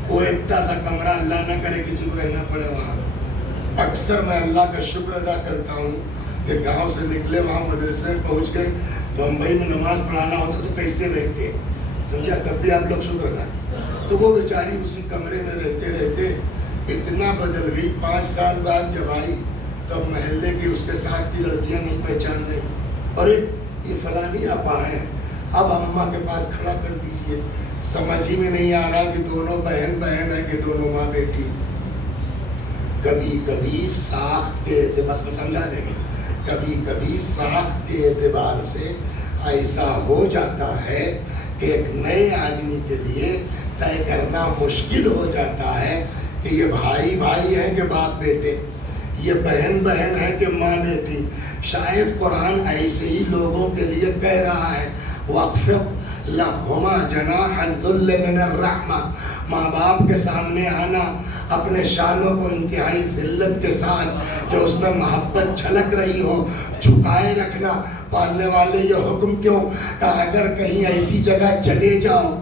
وہ اتنا سا کمرہ، اللہ نہ کرے کسی کو رہنا پڑے وہاں. اکثر میں اللہ کا شکر ادا کرتا ہوں کہ گاؤں سے نکلے، وہاں مدرسے پہنچ گئے. بمبئی میں نماز پڑھانا ہوتا تو کیسے رہتے، سمجھا؟ تب بھی آپ لوگ شکر ادا کیے. تو وہ بیچاری اسی کمرے میں رہتے رہتے اتنا بدل گئی. 5 سال بعد جب آئی تو محلے کی اس کے ساتھ کی لڑکیاں نہیں پہچان رہی. ارے یہ فلانی آپا ہیں. اب اماں کے پاس کھڑا کر دیجئے. سمجھ ہی میں نہیں آ رہا کہ دونوں بہن بہن ہیں کہ دونوں ماں بیٹی. کبھی کبھی ساخت کے اعتبار سے سمجھا لیں گے، کبھی کبھی ساخت کے اعتبار سے ایسا ہو جاتا ہے کہ ایک نئے آدمی کے لیے طے کرنا مشکل ہو جاتا ہے کہ یہ بھائی بھائی ہے کہ باپ بیٹے، یہ بہن بہن ہے کہ ماں بیٹی۔ شاید قرآن ایسے ہی لوگوں کے لیے کہہ رہا ہے وَاخْفِضْ لَهُمَا جَنَاحَ الذُّلِّ مِنَ الرَّحْمَةِ، ماں باپ کے سامنے آنا، اپنے شانوں کو انتہائی ذلت کے ساتھ جو اس میں محبت چھلک رہی ہو جھکائے رکھنا۔ پالنے والے یہ حکم کیوں کہ اگر کہیں ایسی جگہ چلے جاؤ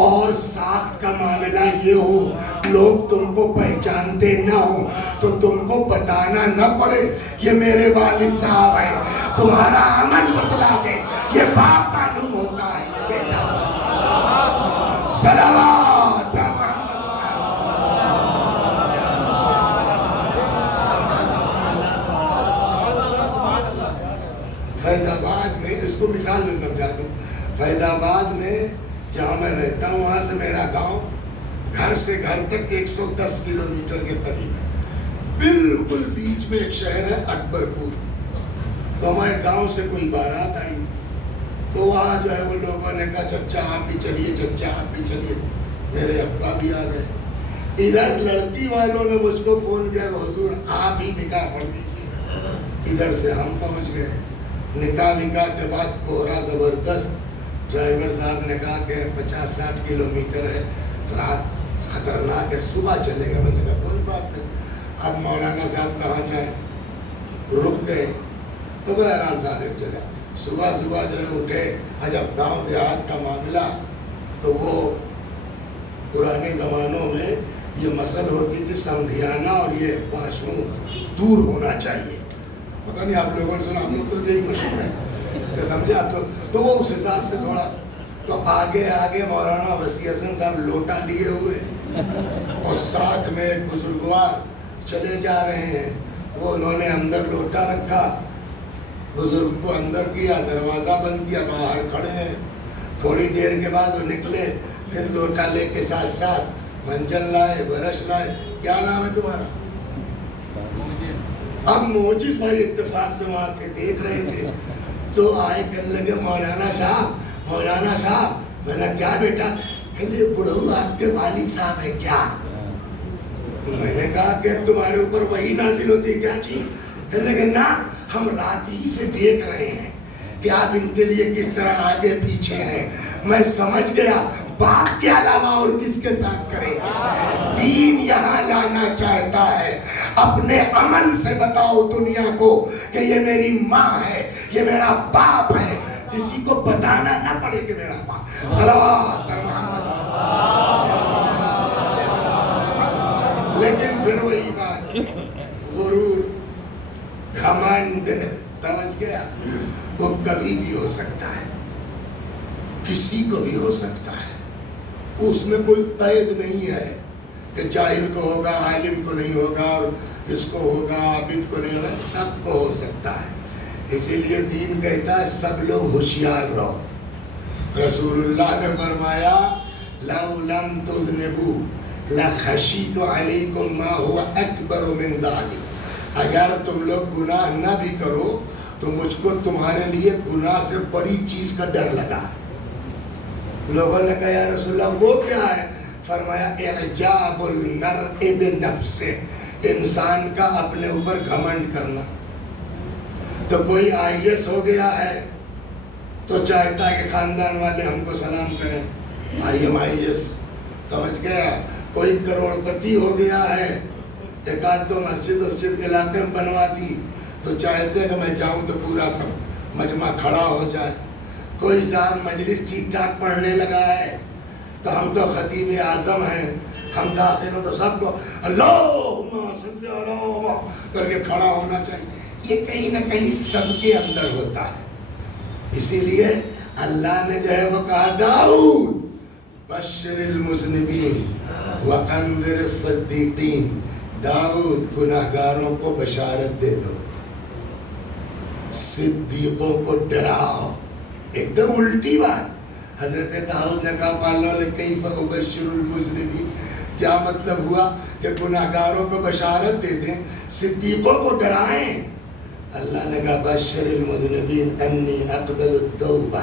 اور ساخت کا معاملہ یہ ہو لوگ تم کو پہچانتے نہ ہو تو تم کو بتانا نہ پڑے یہ میرے والد صاحب ہیں، تمہارا عمل بتلا دے، یہ باپ معلوم ہوتا ہے، یہ بیٹا صلوات فیض آباد میں، اس کو مثال سے سمجھا دوں، فیض آباد میں جہاں میں رہتا ہوں وہاں سے میرا گاؤں گھر سے گھر تک 110 کلومیٹر کے قریب ہے، بالکل بیچ میں ایک شہر ہے اکبر پور۔ تو ہمارے گاؤں سے کوئی بارات آئی تو وہاں جو ہے وہ لوگوں نے کہا چچا آپ بھی چلیے، چچا آپ بھی چلیے، میرے ابا بھی آ گئے۔ ادھر لڑکی والوں نے مجھ کو فون کیا کہ حضور آپ ہی نکاح پڑھ دیجیے، ادھر سے ہم پہنچ گئے۔ نکاح کے بعد کوہرا زبردست، ڈرائیور صاحب نے کہا کہ 50-60 کلومیٹر ہے، رات خطرناک ہے، صبح چلے گا۔ میں نے کہا کوئی بات نہیں، اب مولانا صاحب کہاں جائیں، رک گئے۔ تو بہرحال صاحب ایک جگہ صبح جو ہے اٹھے، جب گاؤں دیہات کا معاملہ تو وہ پرانے زمانوں میں یہ مسئلہ ہوتی تھی سمدھیانہ اور یہ واش روم دور ہونا چاہیے، پتہ نہیں آپ لوگوں نے سنا، ہم لوگ تو یہی مشہور ہے کہ سمجھا تو وہ اس حساب سے تھوڑا تو آگے مولانا وسیع حسن صاحب لوٹا لیے ہوئے اور ساتھ میں ایک بزرگوار چلے جا رہے ہیں، وہ انہوں نے اندر لوٹا رکھا، بزرگ کو اندر کیا، دروازہ بند کیا، باہر کھڑے ہیں۔ تھوڑی دیر کے بعد وہ نکلے، پھر لوٹا لے کے ساتھ ساتھ منجن لائے، برش لائے۔ کیا نام ہے تمہارا؟ اب موجز بھائی اتفاق سے وہاں تھے، دیکھ رہے تھے تو آئے، کہنے لگے مولانا صاحب۔ میں نے کیا بیٹا؟ کہنے بڑھو آپ کے والد صاحب ہے کیا؟ میں نے کہا کہ تمہارے اوپر وہی نازل ہوتی ہے کیا چیز؟ کہنے لگے نا، ہم رات ہی سے دیکھ رہے ہیں کہ آپ ان کے لیے کس طرح آگے پیچھے ہیں، میں سمجھ گیا باپ کے علاوہ اور کس کے ساتھ کریں گے۔ دین یہاں لانا چاہتا ہے، اپنے عمل سے بتاؤ دنیا کو کہ یہ میری ماں ہے، یہ میرا باپ ہے، کسی کو بتانا نہ پڑے کہ میرا باپ۔ صلوات محمد۔ لیکن پھر وہی بات، غرور، گھمنڈ، سمجھ گیا، وہ کبھی بھی ہو سکتا ہے، کسی کو بھی ہو سکتا ہے، اس میں کوئی قید نہیں ہے کہ جاہل کو ہوگا، عالم کو نہیں ہوگا، اور اس کو ہوگا، عابد کو نہیں ہوگا، سب کو ہو سکتا ہے۔ اسی لیے دین کہتا ہے سب لوگ ہوشیار رہو۔ رسول اللہ نے فرمایا لَوْ لَمْ تُذْنِبُوا لَخَشِيتُ عَلَيْكُمْ مَا هُوَ أَكْبَرُ مِنْ ذَلِكَ، اگر تم لوگ گناہ نہ بھی کرو تو مجھ کو تمہارے لیے گناہ سے بڑی چیز کا ڈر لگا۔ لوگوں نے کہا یا رسول اللہ وہ کیا ہے؟ فرمایا اعجاب المرء بنفسہ، انسان کا اپنے اوپر گھمنڈ کرنا۔ تو کوئی IAS ہو گیا ہے تو چاہتا ہے کہ خاندان والے ہم کو سلام کریں، IAS، سمجھ گیا؟ کوئی کروڑ پتی ہو گیا ہے، ایک آدھ تو مسجد کے علاقے میں بنوا دی تو چاہتے ہیں کہ میں جاؤں تو پورا سب مجمع کھڑا ہو جائے۔ کوئی صاحب مجلس ٹھیک ٹھاک پڑھنے لگا ہے تو ہم تو خطیب اعظم ہیں، ہم داخل ہو تو سب کو اللہم صلی علی کر کے کھڑا ہونا چاہیے۔ یہ کہیں نہ کہیں سب کے اندر ہوتا ہے، اسی لیے اللہ نے جو ہے وہ کہا داؤد بشر المذنبین وانذر الصدیقین، داؤد گناہگاروں کو بشارت دے دو، صدیقوں کو ڈراؤ۔ ایک دم الٹی بات، حضرت داؤد نے کہا پالو کیف ابشر المذنبین، کیا مطلب ہوا کہ گناہگاروں کو بشارت دے دیں، صدیقوں کو ڈرائیں۔ اللہ نے کہا بشر المذنبین انی اقبل التوبہ،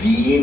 3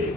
1,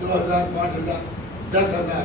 2000, 5000, 10,000।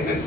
MS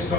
100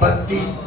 32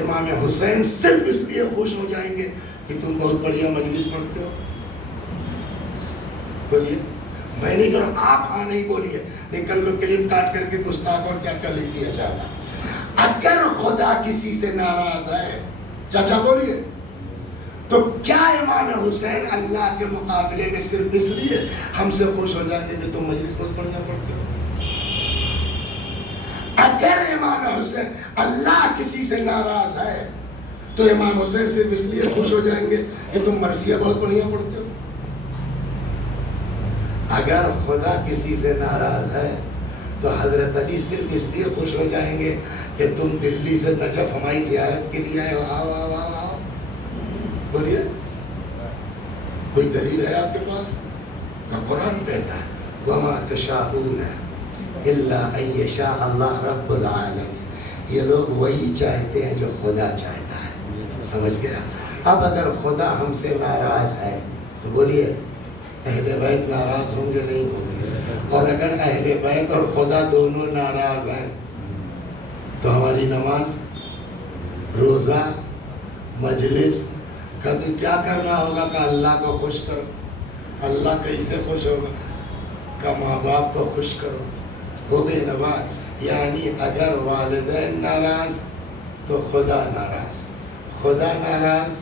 امام حسین صرف اس لیے خوش ہو جائیں گے کہ تم بہت بڑھیا مجلس پڑھتے ہو؟ بولیے. میں نہیں کروں، آپ ہاں نہیں بولیے، لیکن کل کو کلپ کاٹ کر کے گستاخ اور کیا کر لکھ دیا جائے گا. اگر خدا کسی سے ناراض ہے، چاچا بولیے، تو کیا امام حسین اللہ کے مقابلے میں صرف اس لیے ہم سے خوش ہو جائیں گے کہ تم مجلس بہت بڑھیا پڑھتے ہو؟ اگر امام حسین اللہ کسی سے ناراض ہے تو امام حسین صرف اس لیے خوش ہو جائیں گے کہ تم مرثیہ بہت بڑھیا پڑھتے ہو؟ اگر خدا کسی سے ناراض ہے تو حضرت علی صرف اس لیے خوش ہو جائیں گے کہ تم دلی سے نجف ہماری زیارت کے لیے آئے ہو. آؤ آؤ آؤ آؤ بولیے. کوئی دلیل ہے آپ کے پاس؟ قرآن کہتا ہے وَمَا تَشَاءُونَ إِلَّا أَن يَشَاءَ اللَّهُ رَبُّ الْعَالَمِينَ. یہ لوگ وہی چاہتے ہیں جو خدا چاہتا ہے. سمجھ گیا؟ اب اگر خدا ہم سے ناراض ہے تو بولیے اہل بیت ناراض ہوں گے نہیں ہوں گے؟ اور اگر اہل بیت اور خدا دونوں ناراض ہیں تو ہماری نماز، روزہ، مجلس کا تو کیا کرنا ہوگا کہ اللہ کو خوش کرو. اللہ کیسے خوش ہوگا؟ کہ ماں باپ کو خوش کرو. ہو گئی نا بات. یعنی اگر والدین ناراض تو خدا ناراض، خدا ناراض،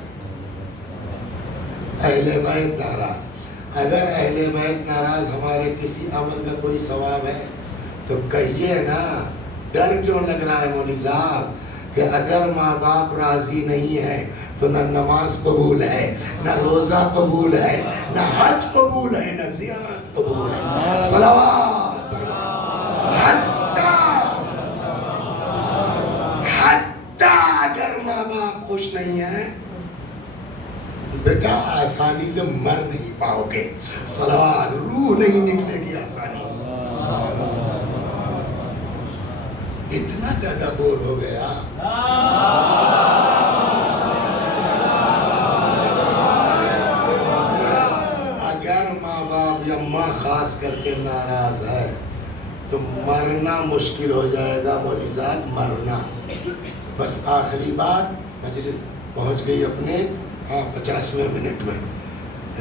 اہل بیت ناراض. اگر اہل بیت ناراض ہمارے کسی عمل میں کوئی ثواب ہے تو کہیے نا. ڈر کیوں لگ رہا ہے مولوی صاحب کہ اگر ماں باپ راضی نہیں ہے تو نہ نماز قبول ہے، نہ روزہ قبول ہے، نہ حج قبول ہے، نہ زیارت قبول ہے. صلوات حتی اگر ماں باپ خوش نہیں ہیں بیٹا آسانی سے مر نہیں پاؤ گے. صلوات. روح نہیں نکلے گی آسانی سے. اتنا زیادہ بور ہو گیا. اگر ماں باپ یا ماں خاص کر کے ناراض ہے تو مرنا مشکل ہو جائے گا مولوی صاحب، مرنا. بس آخری بات، مجلس پہنچ گئی اپنے 50ویں منٹ میں.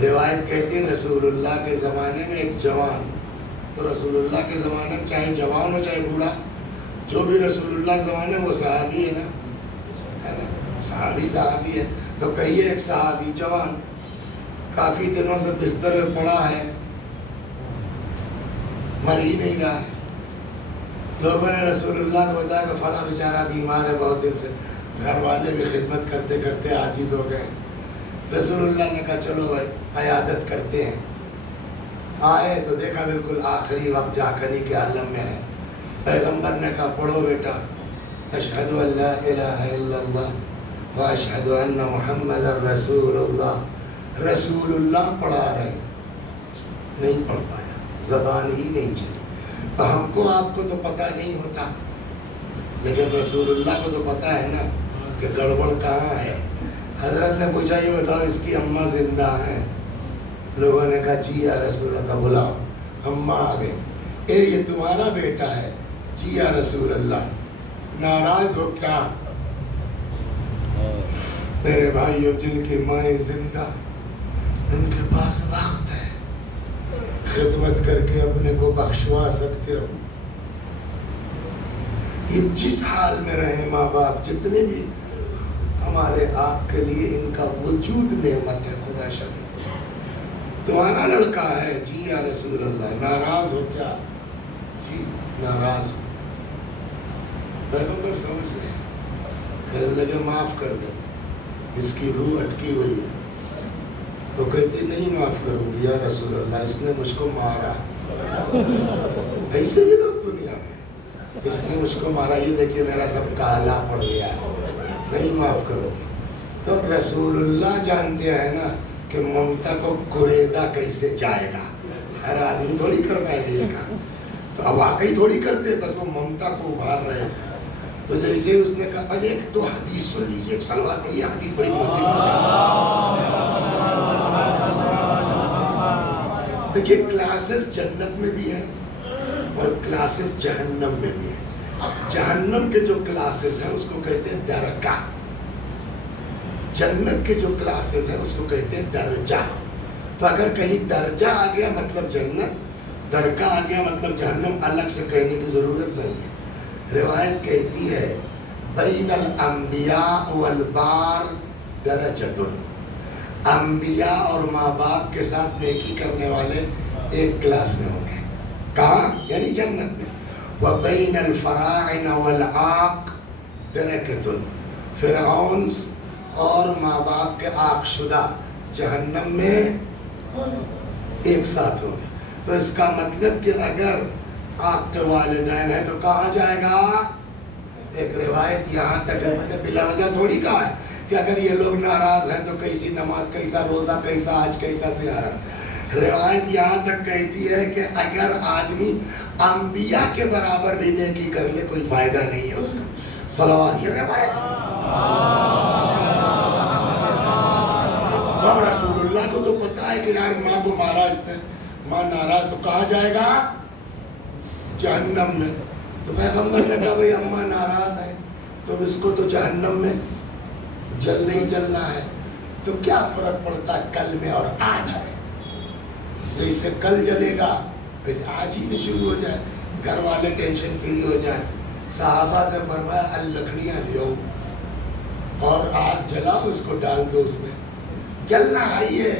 روایت کہتی ہے رسول اللہ کے زمانے میں ایک جوان، تو رسول اللہ کے زمانے میں چاہے جوان ہو چاہے بوڑھا، جو بھی رسول اللہ کے زمانے میں وہ صحابی ہے نا، ہے نا، صحابی ہے. تو کہیے ایک صحابی جوان کافی دنوں سے بستر میں پڑا ہے، مر ہی نہیں رہا ہے. لوگوں نے رسول اللہ کو بتایا کہ فلاں بیچارہ بیمار ہے بہت دن سے. گھر والے بھی خدمت کرتے کرتے عاجز ہو گئے. رسول اللہ نے کہا چلو بھائی عیادت کرتے ہیں. آئے تو دیکھا بالکل آخری وقت جاکنی کے عالم میں ہے. پیغمبر نے کہا پڑھو بیٹا اشہد ان لا الہ الا اللہ و اشہد ان محمد رسول اللہ. رسول اللہ پڑھا رہے نہیں پڑھ پایا، زبان ہی نہیں چلی. تو ہم کو آپ کو تو پتہ نہیں ہوتا، لیکن رسول اللہ کو تو پتہ ہے نا کہ گڑبڑ کہاں ہے. حضرت نے پوچھا یہ بتاؤ اس کی اماں زندہ ہیں؟ لوگوں نے کہا جی یا رسول اللہ. بلاؤ. اماں آ گئی. اے یہ تمہارا بیٹا ہے؟ جی یا رسول اللہ. ناراض ہو کیا؟ میرے بھائیو جن کی مائیں زندہ ان کے پاس وقت ہے، خدمت کر کے اپنے کو بخشوا سکتے ہو. یہ جس حال میں رہے ماں باپ جتنے بھی ہمارے آپ کے لیے ان کا وجود نعمت ہے. خدا شکر. تمہارا لڑکا ہے؟ جی یا رسول اللہ. ناراض ہو کیا؟ جی ناراض ہو. پیغمبر سمجھ گئے، کہنے لگے معاف کر دیں، اس کی روح اٹکی ہوئی ہے. تو کہتے نہیں معاف کروں گی یا رسول اللہ، اس نے مجھ کو مارا. ایسے بھی لوگ دنیا میں، اس نے مجھ کو مارا، یہ دیکھیے میرا سب کالا پڑ گیا، نہیں معاف کرو گی. تو رسول اللہ جانتے ہیں نا کہ ممتا کو گریدا کیسے جائے گا. ہر آدمی تھوڑی کر پائے گا یہ کام. تو اب واقعی تھوڑی کرتے، بس وہ ممتا کو ابھار رہے تھے. تو جیسے اس نے کہا پہلے ایک دو حدیث سن لیجیے، ایک سلوات پڑھیے، حدیث بڑی مزید. دیکھیے کلاسز جنت میں بھی ہیں اور کلاسز جہنم میں بھی ہیں. جہنم کے جو کلاسز ہیں اس کو کہتے ہیں درکہ. جنت کے جو کلاسز ہیں اس کو کہتے ہیں درجہ. تو اگر کہیں درجہ آ گیا مطلب جنت، درکہ آ گیا مطلب جہنم، الگ سے کہنے کی ضرورت نہیں ہے. روایت کہتی ہے بین الانبیاء والبار درجۃ، انبیاء اور ماں باپ کے ساتھ نیکی کرنے والے ایک کلاس میں ہوں گے. کہاں؟ یعنی جنت میں. وبین الفراعنہ والعاق درکۃ، فرعون اور ماں باپ کے عاق شدہ جہنم میں ایک ساتھ ہوں گے. تو اس کا مطلب کہ اگر عاق کے والدین ہیں تو کہاں جائے گا؟ ایک روایت یہاں تک ہے، میں نے بلا وجہ تھوڑی کہا ہے کہ اگر یہ لوگ ناراض ہیں تو کیسی نماز، کیسا روزہ، کیسا حج، کیسا زیارت. روایت یہاں تک کہتی ہے کہ اگر آدمی انبیاء کے برابر بھی نیکی کر لے کوئی فائدہ نہیں ہے اس کا. صلوات. یہ روایت اب رسول اللہ کو تو پتا ہے کہ یار ماں کو مارا اس نے، ماں ناراض، تو کہاں جائے گا؟ جہنم میں. تو پیغمبر نے کہا بھائی اماں ناراض ہے تو اس کو تو جہنم میں جلنا ہی جلنا ہے. تو کیا فرق پڑتا ہے کل میں اور آج میں؟ جیسے کل جلے گا ویسے آج ہی سے شروع ہو جائے، گھر والے ٹینشن فری ہو جائیں. صحابہ سے فرمایا لکڑیاں لیو اور آگ جلاؤ، اس کو ڈال دو اس میں. جلنا آئیے،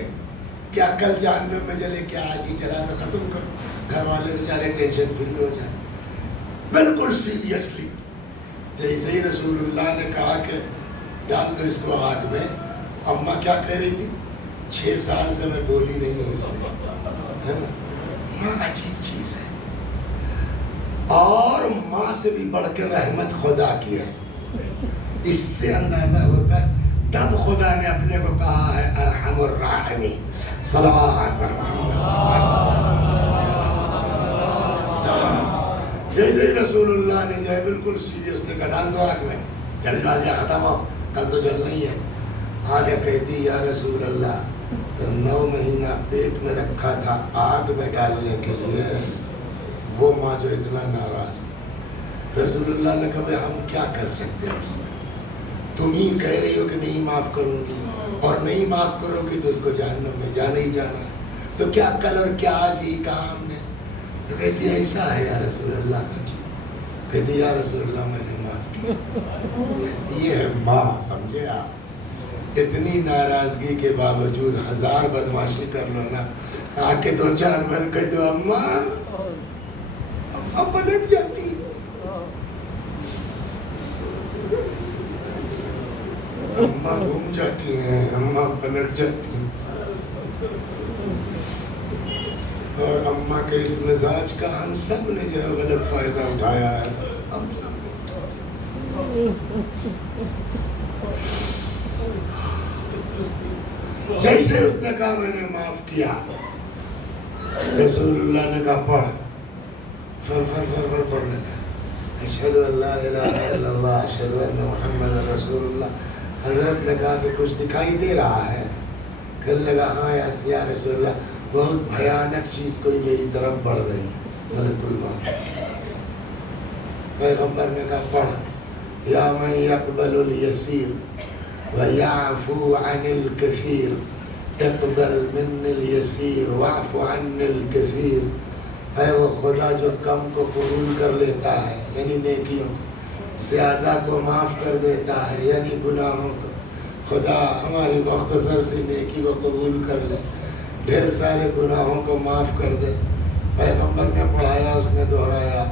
کیا کل جہنم میں جلے، کیا آج ہی جلا تو ختم کرو، گھر والے بیچارے ٹینشن فری ہو جائیں. بالکل سیریسلی جیسے ہی رسول اللہ نے کہا کہ ڈال دو اس کو آگ میں، اماں کیا کہہ رہی تھی؟ 6 سال سے میں بولی نہیں ہوں اس سے، ہے نا. ماں عجیب چیز ہے، اور ماں سے بھی بڑھ کے رحمت خدا کی ہے. اس سے اندازہ ہوتا ہے تب خدا نے اپنے کو کہا ہے ارحم الراحمین. صلوات پر جیسے رسول اللہ نے جو ہے بالکل سیریس نے کہا ڈال دو آگ میں، جل جا ختم ہو، کل تو جل نہیں ہے. آگے کہتی یا رسول اللہ تو 9 مہینہ پیٹ میں رکھا تھا آگ میں ڈالنے کے لیے، وہ ماں جو اتنا ناراض تھی. رسول اللہ نے کہا ہم کیا کر سکتے ہیں اس میں؟ تم ہی کہہ رہی ہو کہ نہیں معاف کروں گی، اور نہیں معاف کرو گی تو اس کو جہنم میں جانا ہی جانا ہے. تو کیا کل اور کیا آج ہی کہا ہم نے؟ تو کہتی ہے ایسا ہے یا رسول اللہ کا. جی. کہتی یا رسول اللہ میں نے معاف کیا. یہ ہے ماں، سمجھے آپ؟ اتنی ناراضگی کے باوجود 1000 بدماشی کر لو نا، آ کے 2-4 بار کہہ دو اماں، اماں پلٹ جاتی. اماں گھوم جاتی ہیں، اماں پلٹ جاتی ہیں. اور اماں کے اس مزاج کا ہم سب نے جو ہے غلط فائدہ اٹھایا ہے، ہم سب نے. جیسے اس نے کہا میں نے معاف کیا، رسول اللہ نے کہا پڑھ، فر پڑھنے لگا. اشہد ان لا الہ الا اللہ اشہد ان محمد رسول اللہ. حضرت نے کہا کہ کچھ دکھائی دے رہا ہے؟ کہنے لگا ہاں یا رسول اللہ بہت بھیانک چیز کوئی میری طرف بڑھ رہی ہے، ملک الموت. پیغمبر نے کہا پڑھ یا من یقبل الیسیر ویعفو عن الکثیر اقبل من الیسیر واعف عن الکثیر. ہے وہ خدا جو کم کو قبول کر لیتا ہے یعنی نیکیوں کو، زیادہ کو معاف کر دیتا ہے یعنی گناہوں کو. خدا ہماری مختصر سی نیکی کو قبول کر لے، ڈھیر سارے گناہوں کو معاف کر دے. پیغمبر نے پڑھایا، اس نے دہرایا.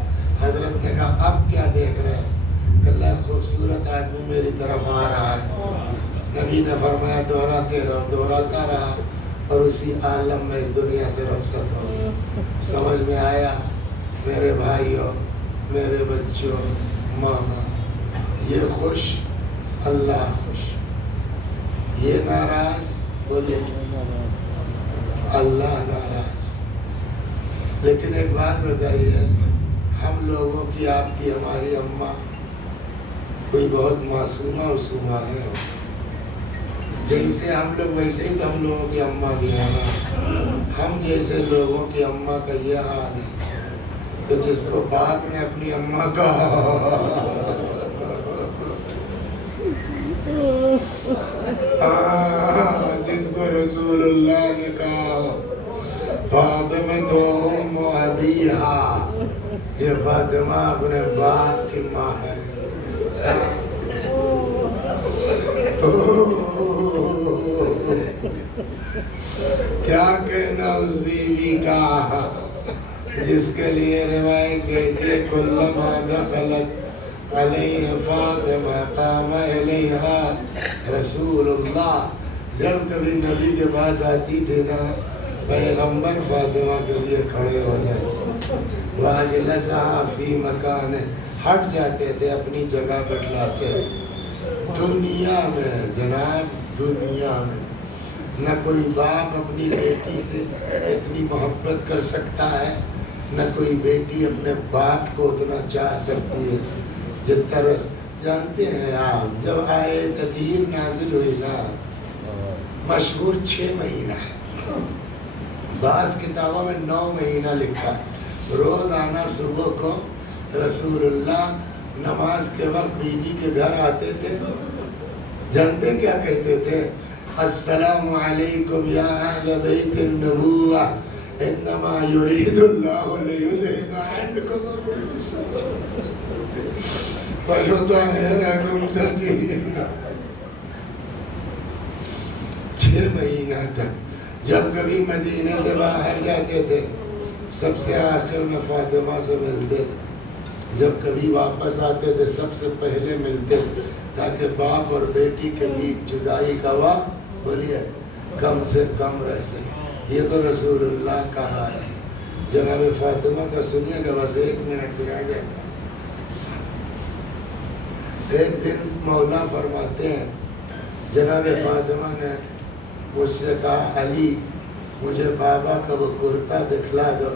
حضرت نے کہا اب کیا دیکھ رہے ہیں؟ کہ اللہ خوبصورت آدمی میری طرف آ رہا ہے. نبی نے فرمایا دہراتے رہو. دہراتا رہا اور اسی عالم میں اس دنیا سے رخصت ہو گیا. سمجھ میں آیا میرے بھائیوں، میرے بچوں، ماما، یہ خوش اللہ خوش، یہ ناراض بولے اللہ ناراض. لیکن ایک بات بتائیے، ہم لوگوں کی، آپ کی، ہماری اماں کوئی بہت معصومہ وصومہ ہے؟ جیسے ہم لوگ ویسے ہی تو ہم لوگوں کی اماں بھی ہیں نا. ہم جیسے لوگوں کی اماں کا یہ حال ہے تو جس کو باپ نے اپنی اماں کا جس کو رسول اللہ نے کہا فاطمہ تو ام ابیہا، یہ فاطمہ اپنے باپ کی ماں ہے. کیا کہنا اس بیوی کا جس کے لیے روایت کہتی ہے کلما دخلت علیہ فاطمہ قام علیہا رسول اللہ. جب کبھی نبی کے پاس آتی تھی نا پیغمبر فاطمہ کے لیے کھڑے ہو جاتے، واجلسہا فی مکان، ہٹ جاتے تھے، اپنی جگہ بتلاتے. دنیا میں جناب، دنیا میں نہ کوئی باپ اپنی بیٹی سے اتنی محبت کر سکتا ہے، نہ کوئی بیٹی اپنے باپ کو اتنا چاہ سکتی ہے جتنا جانتے ہیں آپ. جب آئے تطہیر نازل ہوئی نا، مشہور 6 مہینہ ہے، بعض کتابوں میں 9 مہینہ لکھا. روز آنا صبح کو رسول اللہ نماز کے وقت بیوی کے گھر آتے تھے. جانتے کیا کہتے تھے؟ السلام علیکم یا اہل بیت النبوہ انما یرید اللہ لیذہب عنکم الرجس ویطہرکم تطہیرا. 6 مہینہ تک. جب کبھی مدینے سے باہر جاتے تھے سب سے آخر میں فاطمہ سے ملتے تھے. جب کبھی واپس آتے تھے سب سے پہلے ملتے تاکہ باپ اور بیٹی کے بیچ جدائی کا وقت بولیے کم سے کم رہ سکے. یہ تو رسول اللہ کا حال ہے. جناب فاطمہ کا سنیے گا، بس 1 منٹ پھر آ جائے گا. ایک دن مولا فرماتے ہیں جناب فاطمہ نے مجھ سے کہا علی مجھے بابا کا وہ کرتا دکھلا دو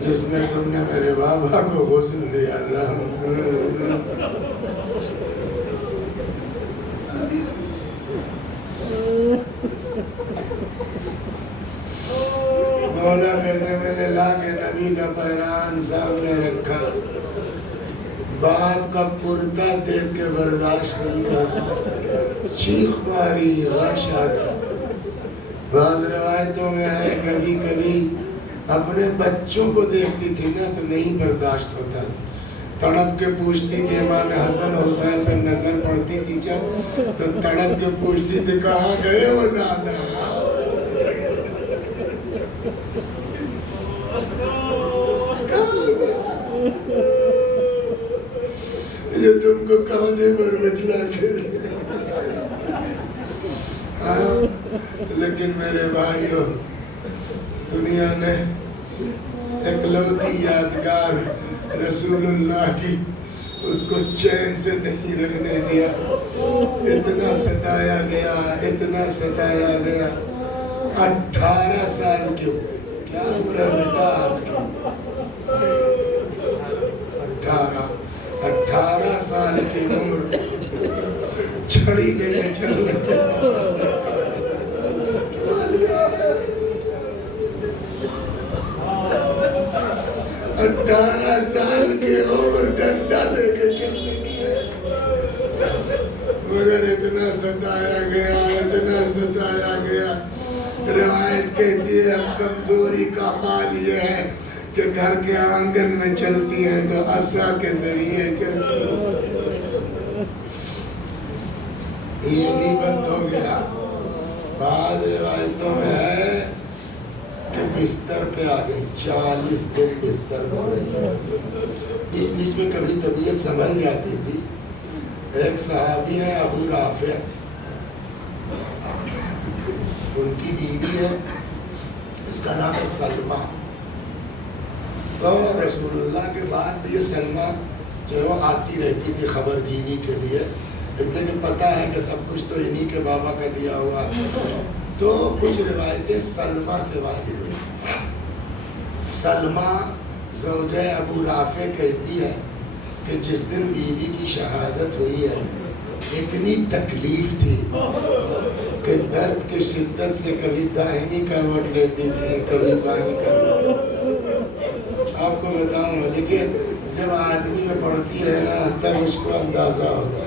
جس میں تم نے میرے بابا کو غسل دیا تھا. مولا کہتے میں نے لا کے نبی کا پیران سامنے رکھا، باپ کا کرتا دیکھ کے برداشت نہیں کر، چیخ ماری، غش آ گیا. بعض روایتوں میں ہے کبھی کبھی اپنے بچوں کو دیکھتی تھی نا تو نہیں برداشت ہوتا، تڑپ کے پوچھتی تھی. امام حسن حسین پہ نظر پڑتی تھی جب تو تڑپ کے پوچھتی تھی کہاں گئے وہ دادا، جو تم کو کاندھے پر بٹھلا کے. لیکن میرے بھائیوں دنیا نے اکلوتی یادگار رسول اللہ کی اس کو چین سے نہیں رہنے دیا. اتنا ستایا گیا، اتنا ستایا گیا. 18 سال کی کیا عمر ہے بیٹا آپ کی؟ 18 سال کی عمر چھڑی لے کے چل لگے. 18 سال کی عمر ڈنڈا لے کے چلنے کی ہے. مگر اتنا ستایا گیا، اتنا ستایا گیا. روایت کہتی ہے اب کمزوری کا حال یہ ہے کہ گھر کے آنگن میں چلتی ہیں تو عصا کے ذریعے چلتی ہیں. یہ بھی بند ہو گیا. بعض روایتوں میں ہے کہ بستر پہ آ گئی، 40 دن بستر پہ رہی. بیچ بیچ میں کبھی طبیعت سنبھل جاتی تھی. ایک صحابی ہے ابو رافع، ان کی بیوی ہے اس کا نام ہے سلمہ. تو رسول اللہ کے بعد بھی یہ سلمہ جو ہے وہ آتی رہتی تھی خبر گیری کے لیے، اس لیے کہ پتہ ہے کہ سب کچھ تو انہی کے بابا کا دیا ہوا. تو کچھ روایتیں سلمہ سے واحد ہوئی. سلمہ زوجہ ابو رافع کہتی ہے کہ جس دن بیوی کی شہادت ہوئی ہے اتنی تکلیف تھی کہ درد کی شدت سے کبھی داہنی کروٹ لیتی تھی، کبھی بائیں کروٹ. آپ کو بتاؤں دیکھیے جب آدمی میں پڑتی ہے نا تب اس کو اندازہ ہوتا ہے.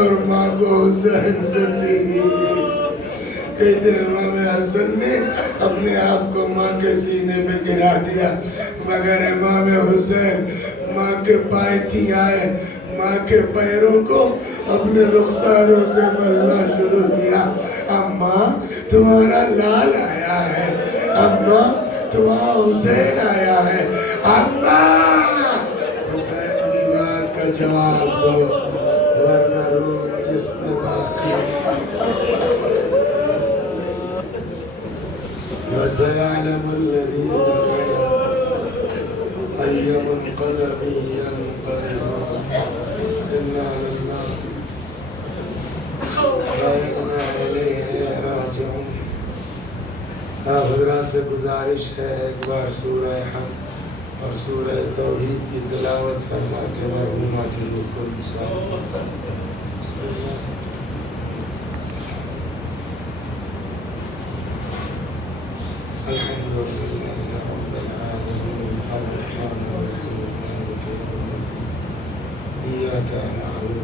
اور ماں کو حسین سے دی. کہتے ہیں امام حسن نے اپنے آپ کو ماں کے سینے میں گرا دیا، مگر امام حسین ماں کے پائے تھی آئے، ماں کے پیروں کو اپنے رخساروں سے ملنا شروع کیا. اماں تمہارا لال آیا ہے، اماں تمہارا حسین آیا ہے. اماں حسین کی بات کا جواب دو ورنہ روح جسم باقی وسيعلم الذين أي منقلب ينقلبون إنا لله وإنا إليه راجعون. حضرات سے گزارش ہے ایک بار سورہ حمد اور سورہ توحید کی تلاوت فرما کے مرحومہ کی روح کو عیسیٰ. الحمد لله رب العالمين الرحمن الرحيم مالك يوم الدين إياك نعبد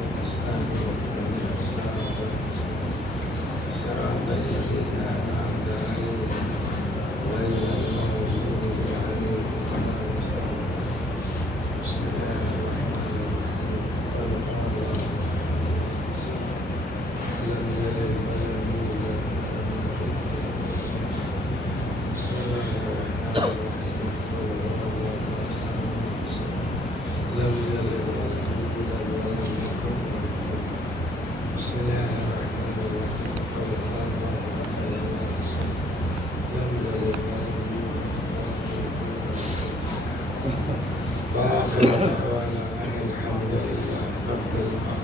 ونستعين اهدنا الصراط المستقيم صراط الذين أنعمت عليهم غير المغضوب عليهم ولا الضالين. بسم الله الرحمن الرحيم لم يلد ولم يولد بسم الله الرحمن الرحيم لم يلد ولم يولد ولم يكن بسم الله الرحمن الرحيم لم يلد ولم يولد وآخر دعوانا أن الحمد لله رب العالمين.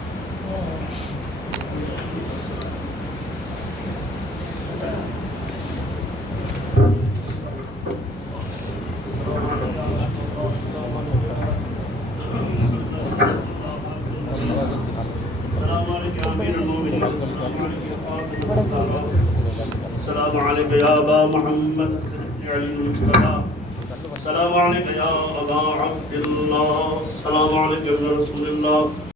السلام عليك يا أبا محمد علي المجتبى. السلام عليك يا أبا عبد الله. السلام عليك يا رسول الله.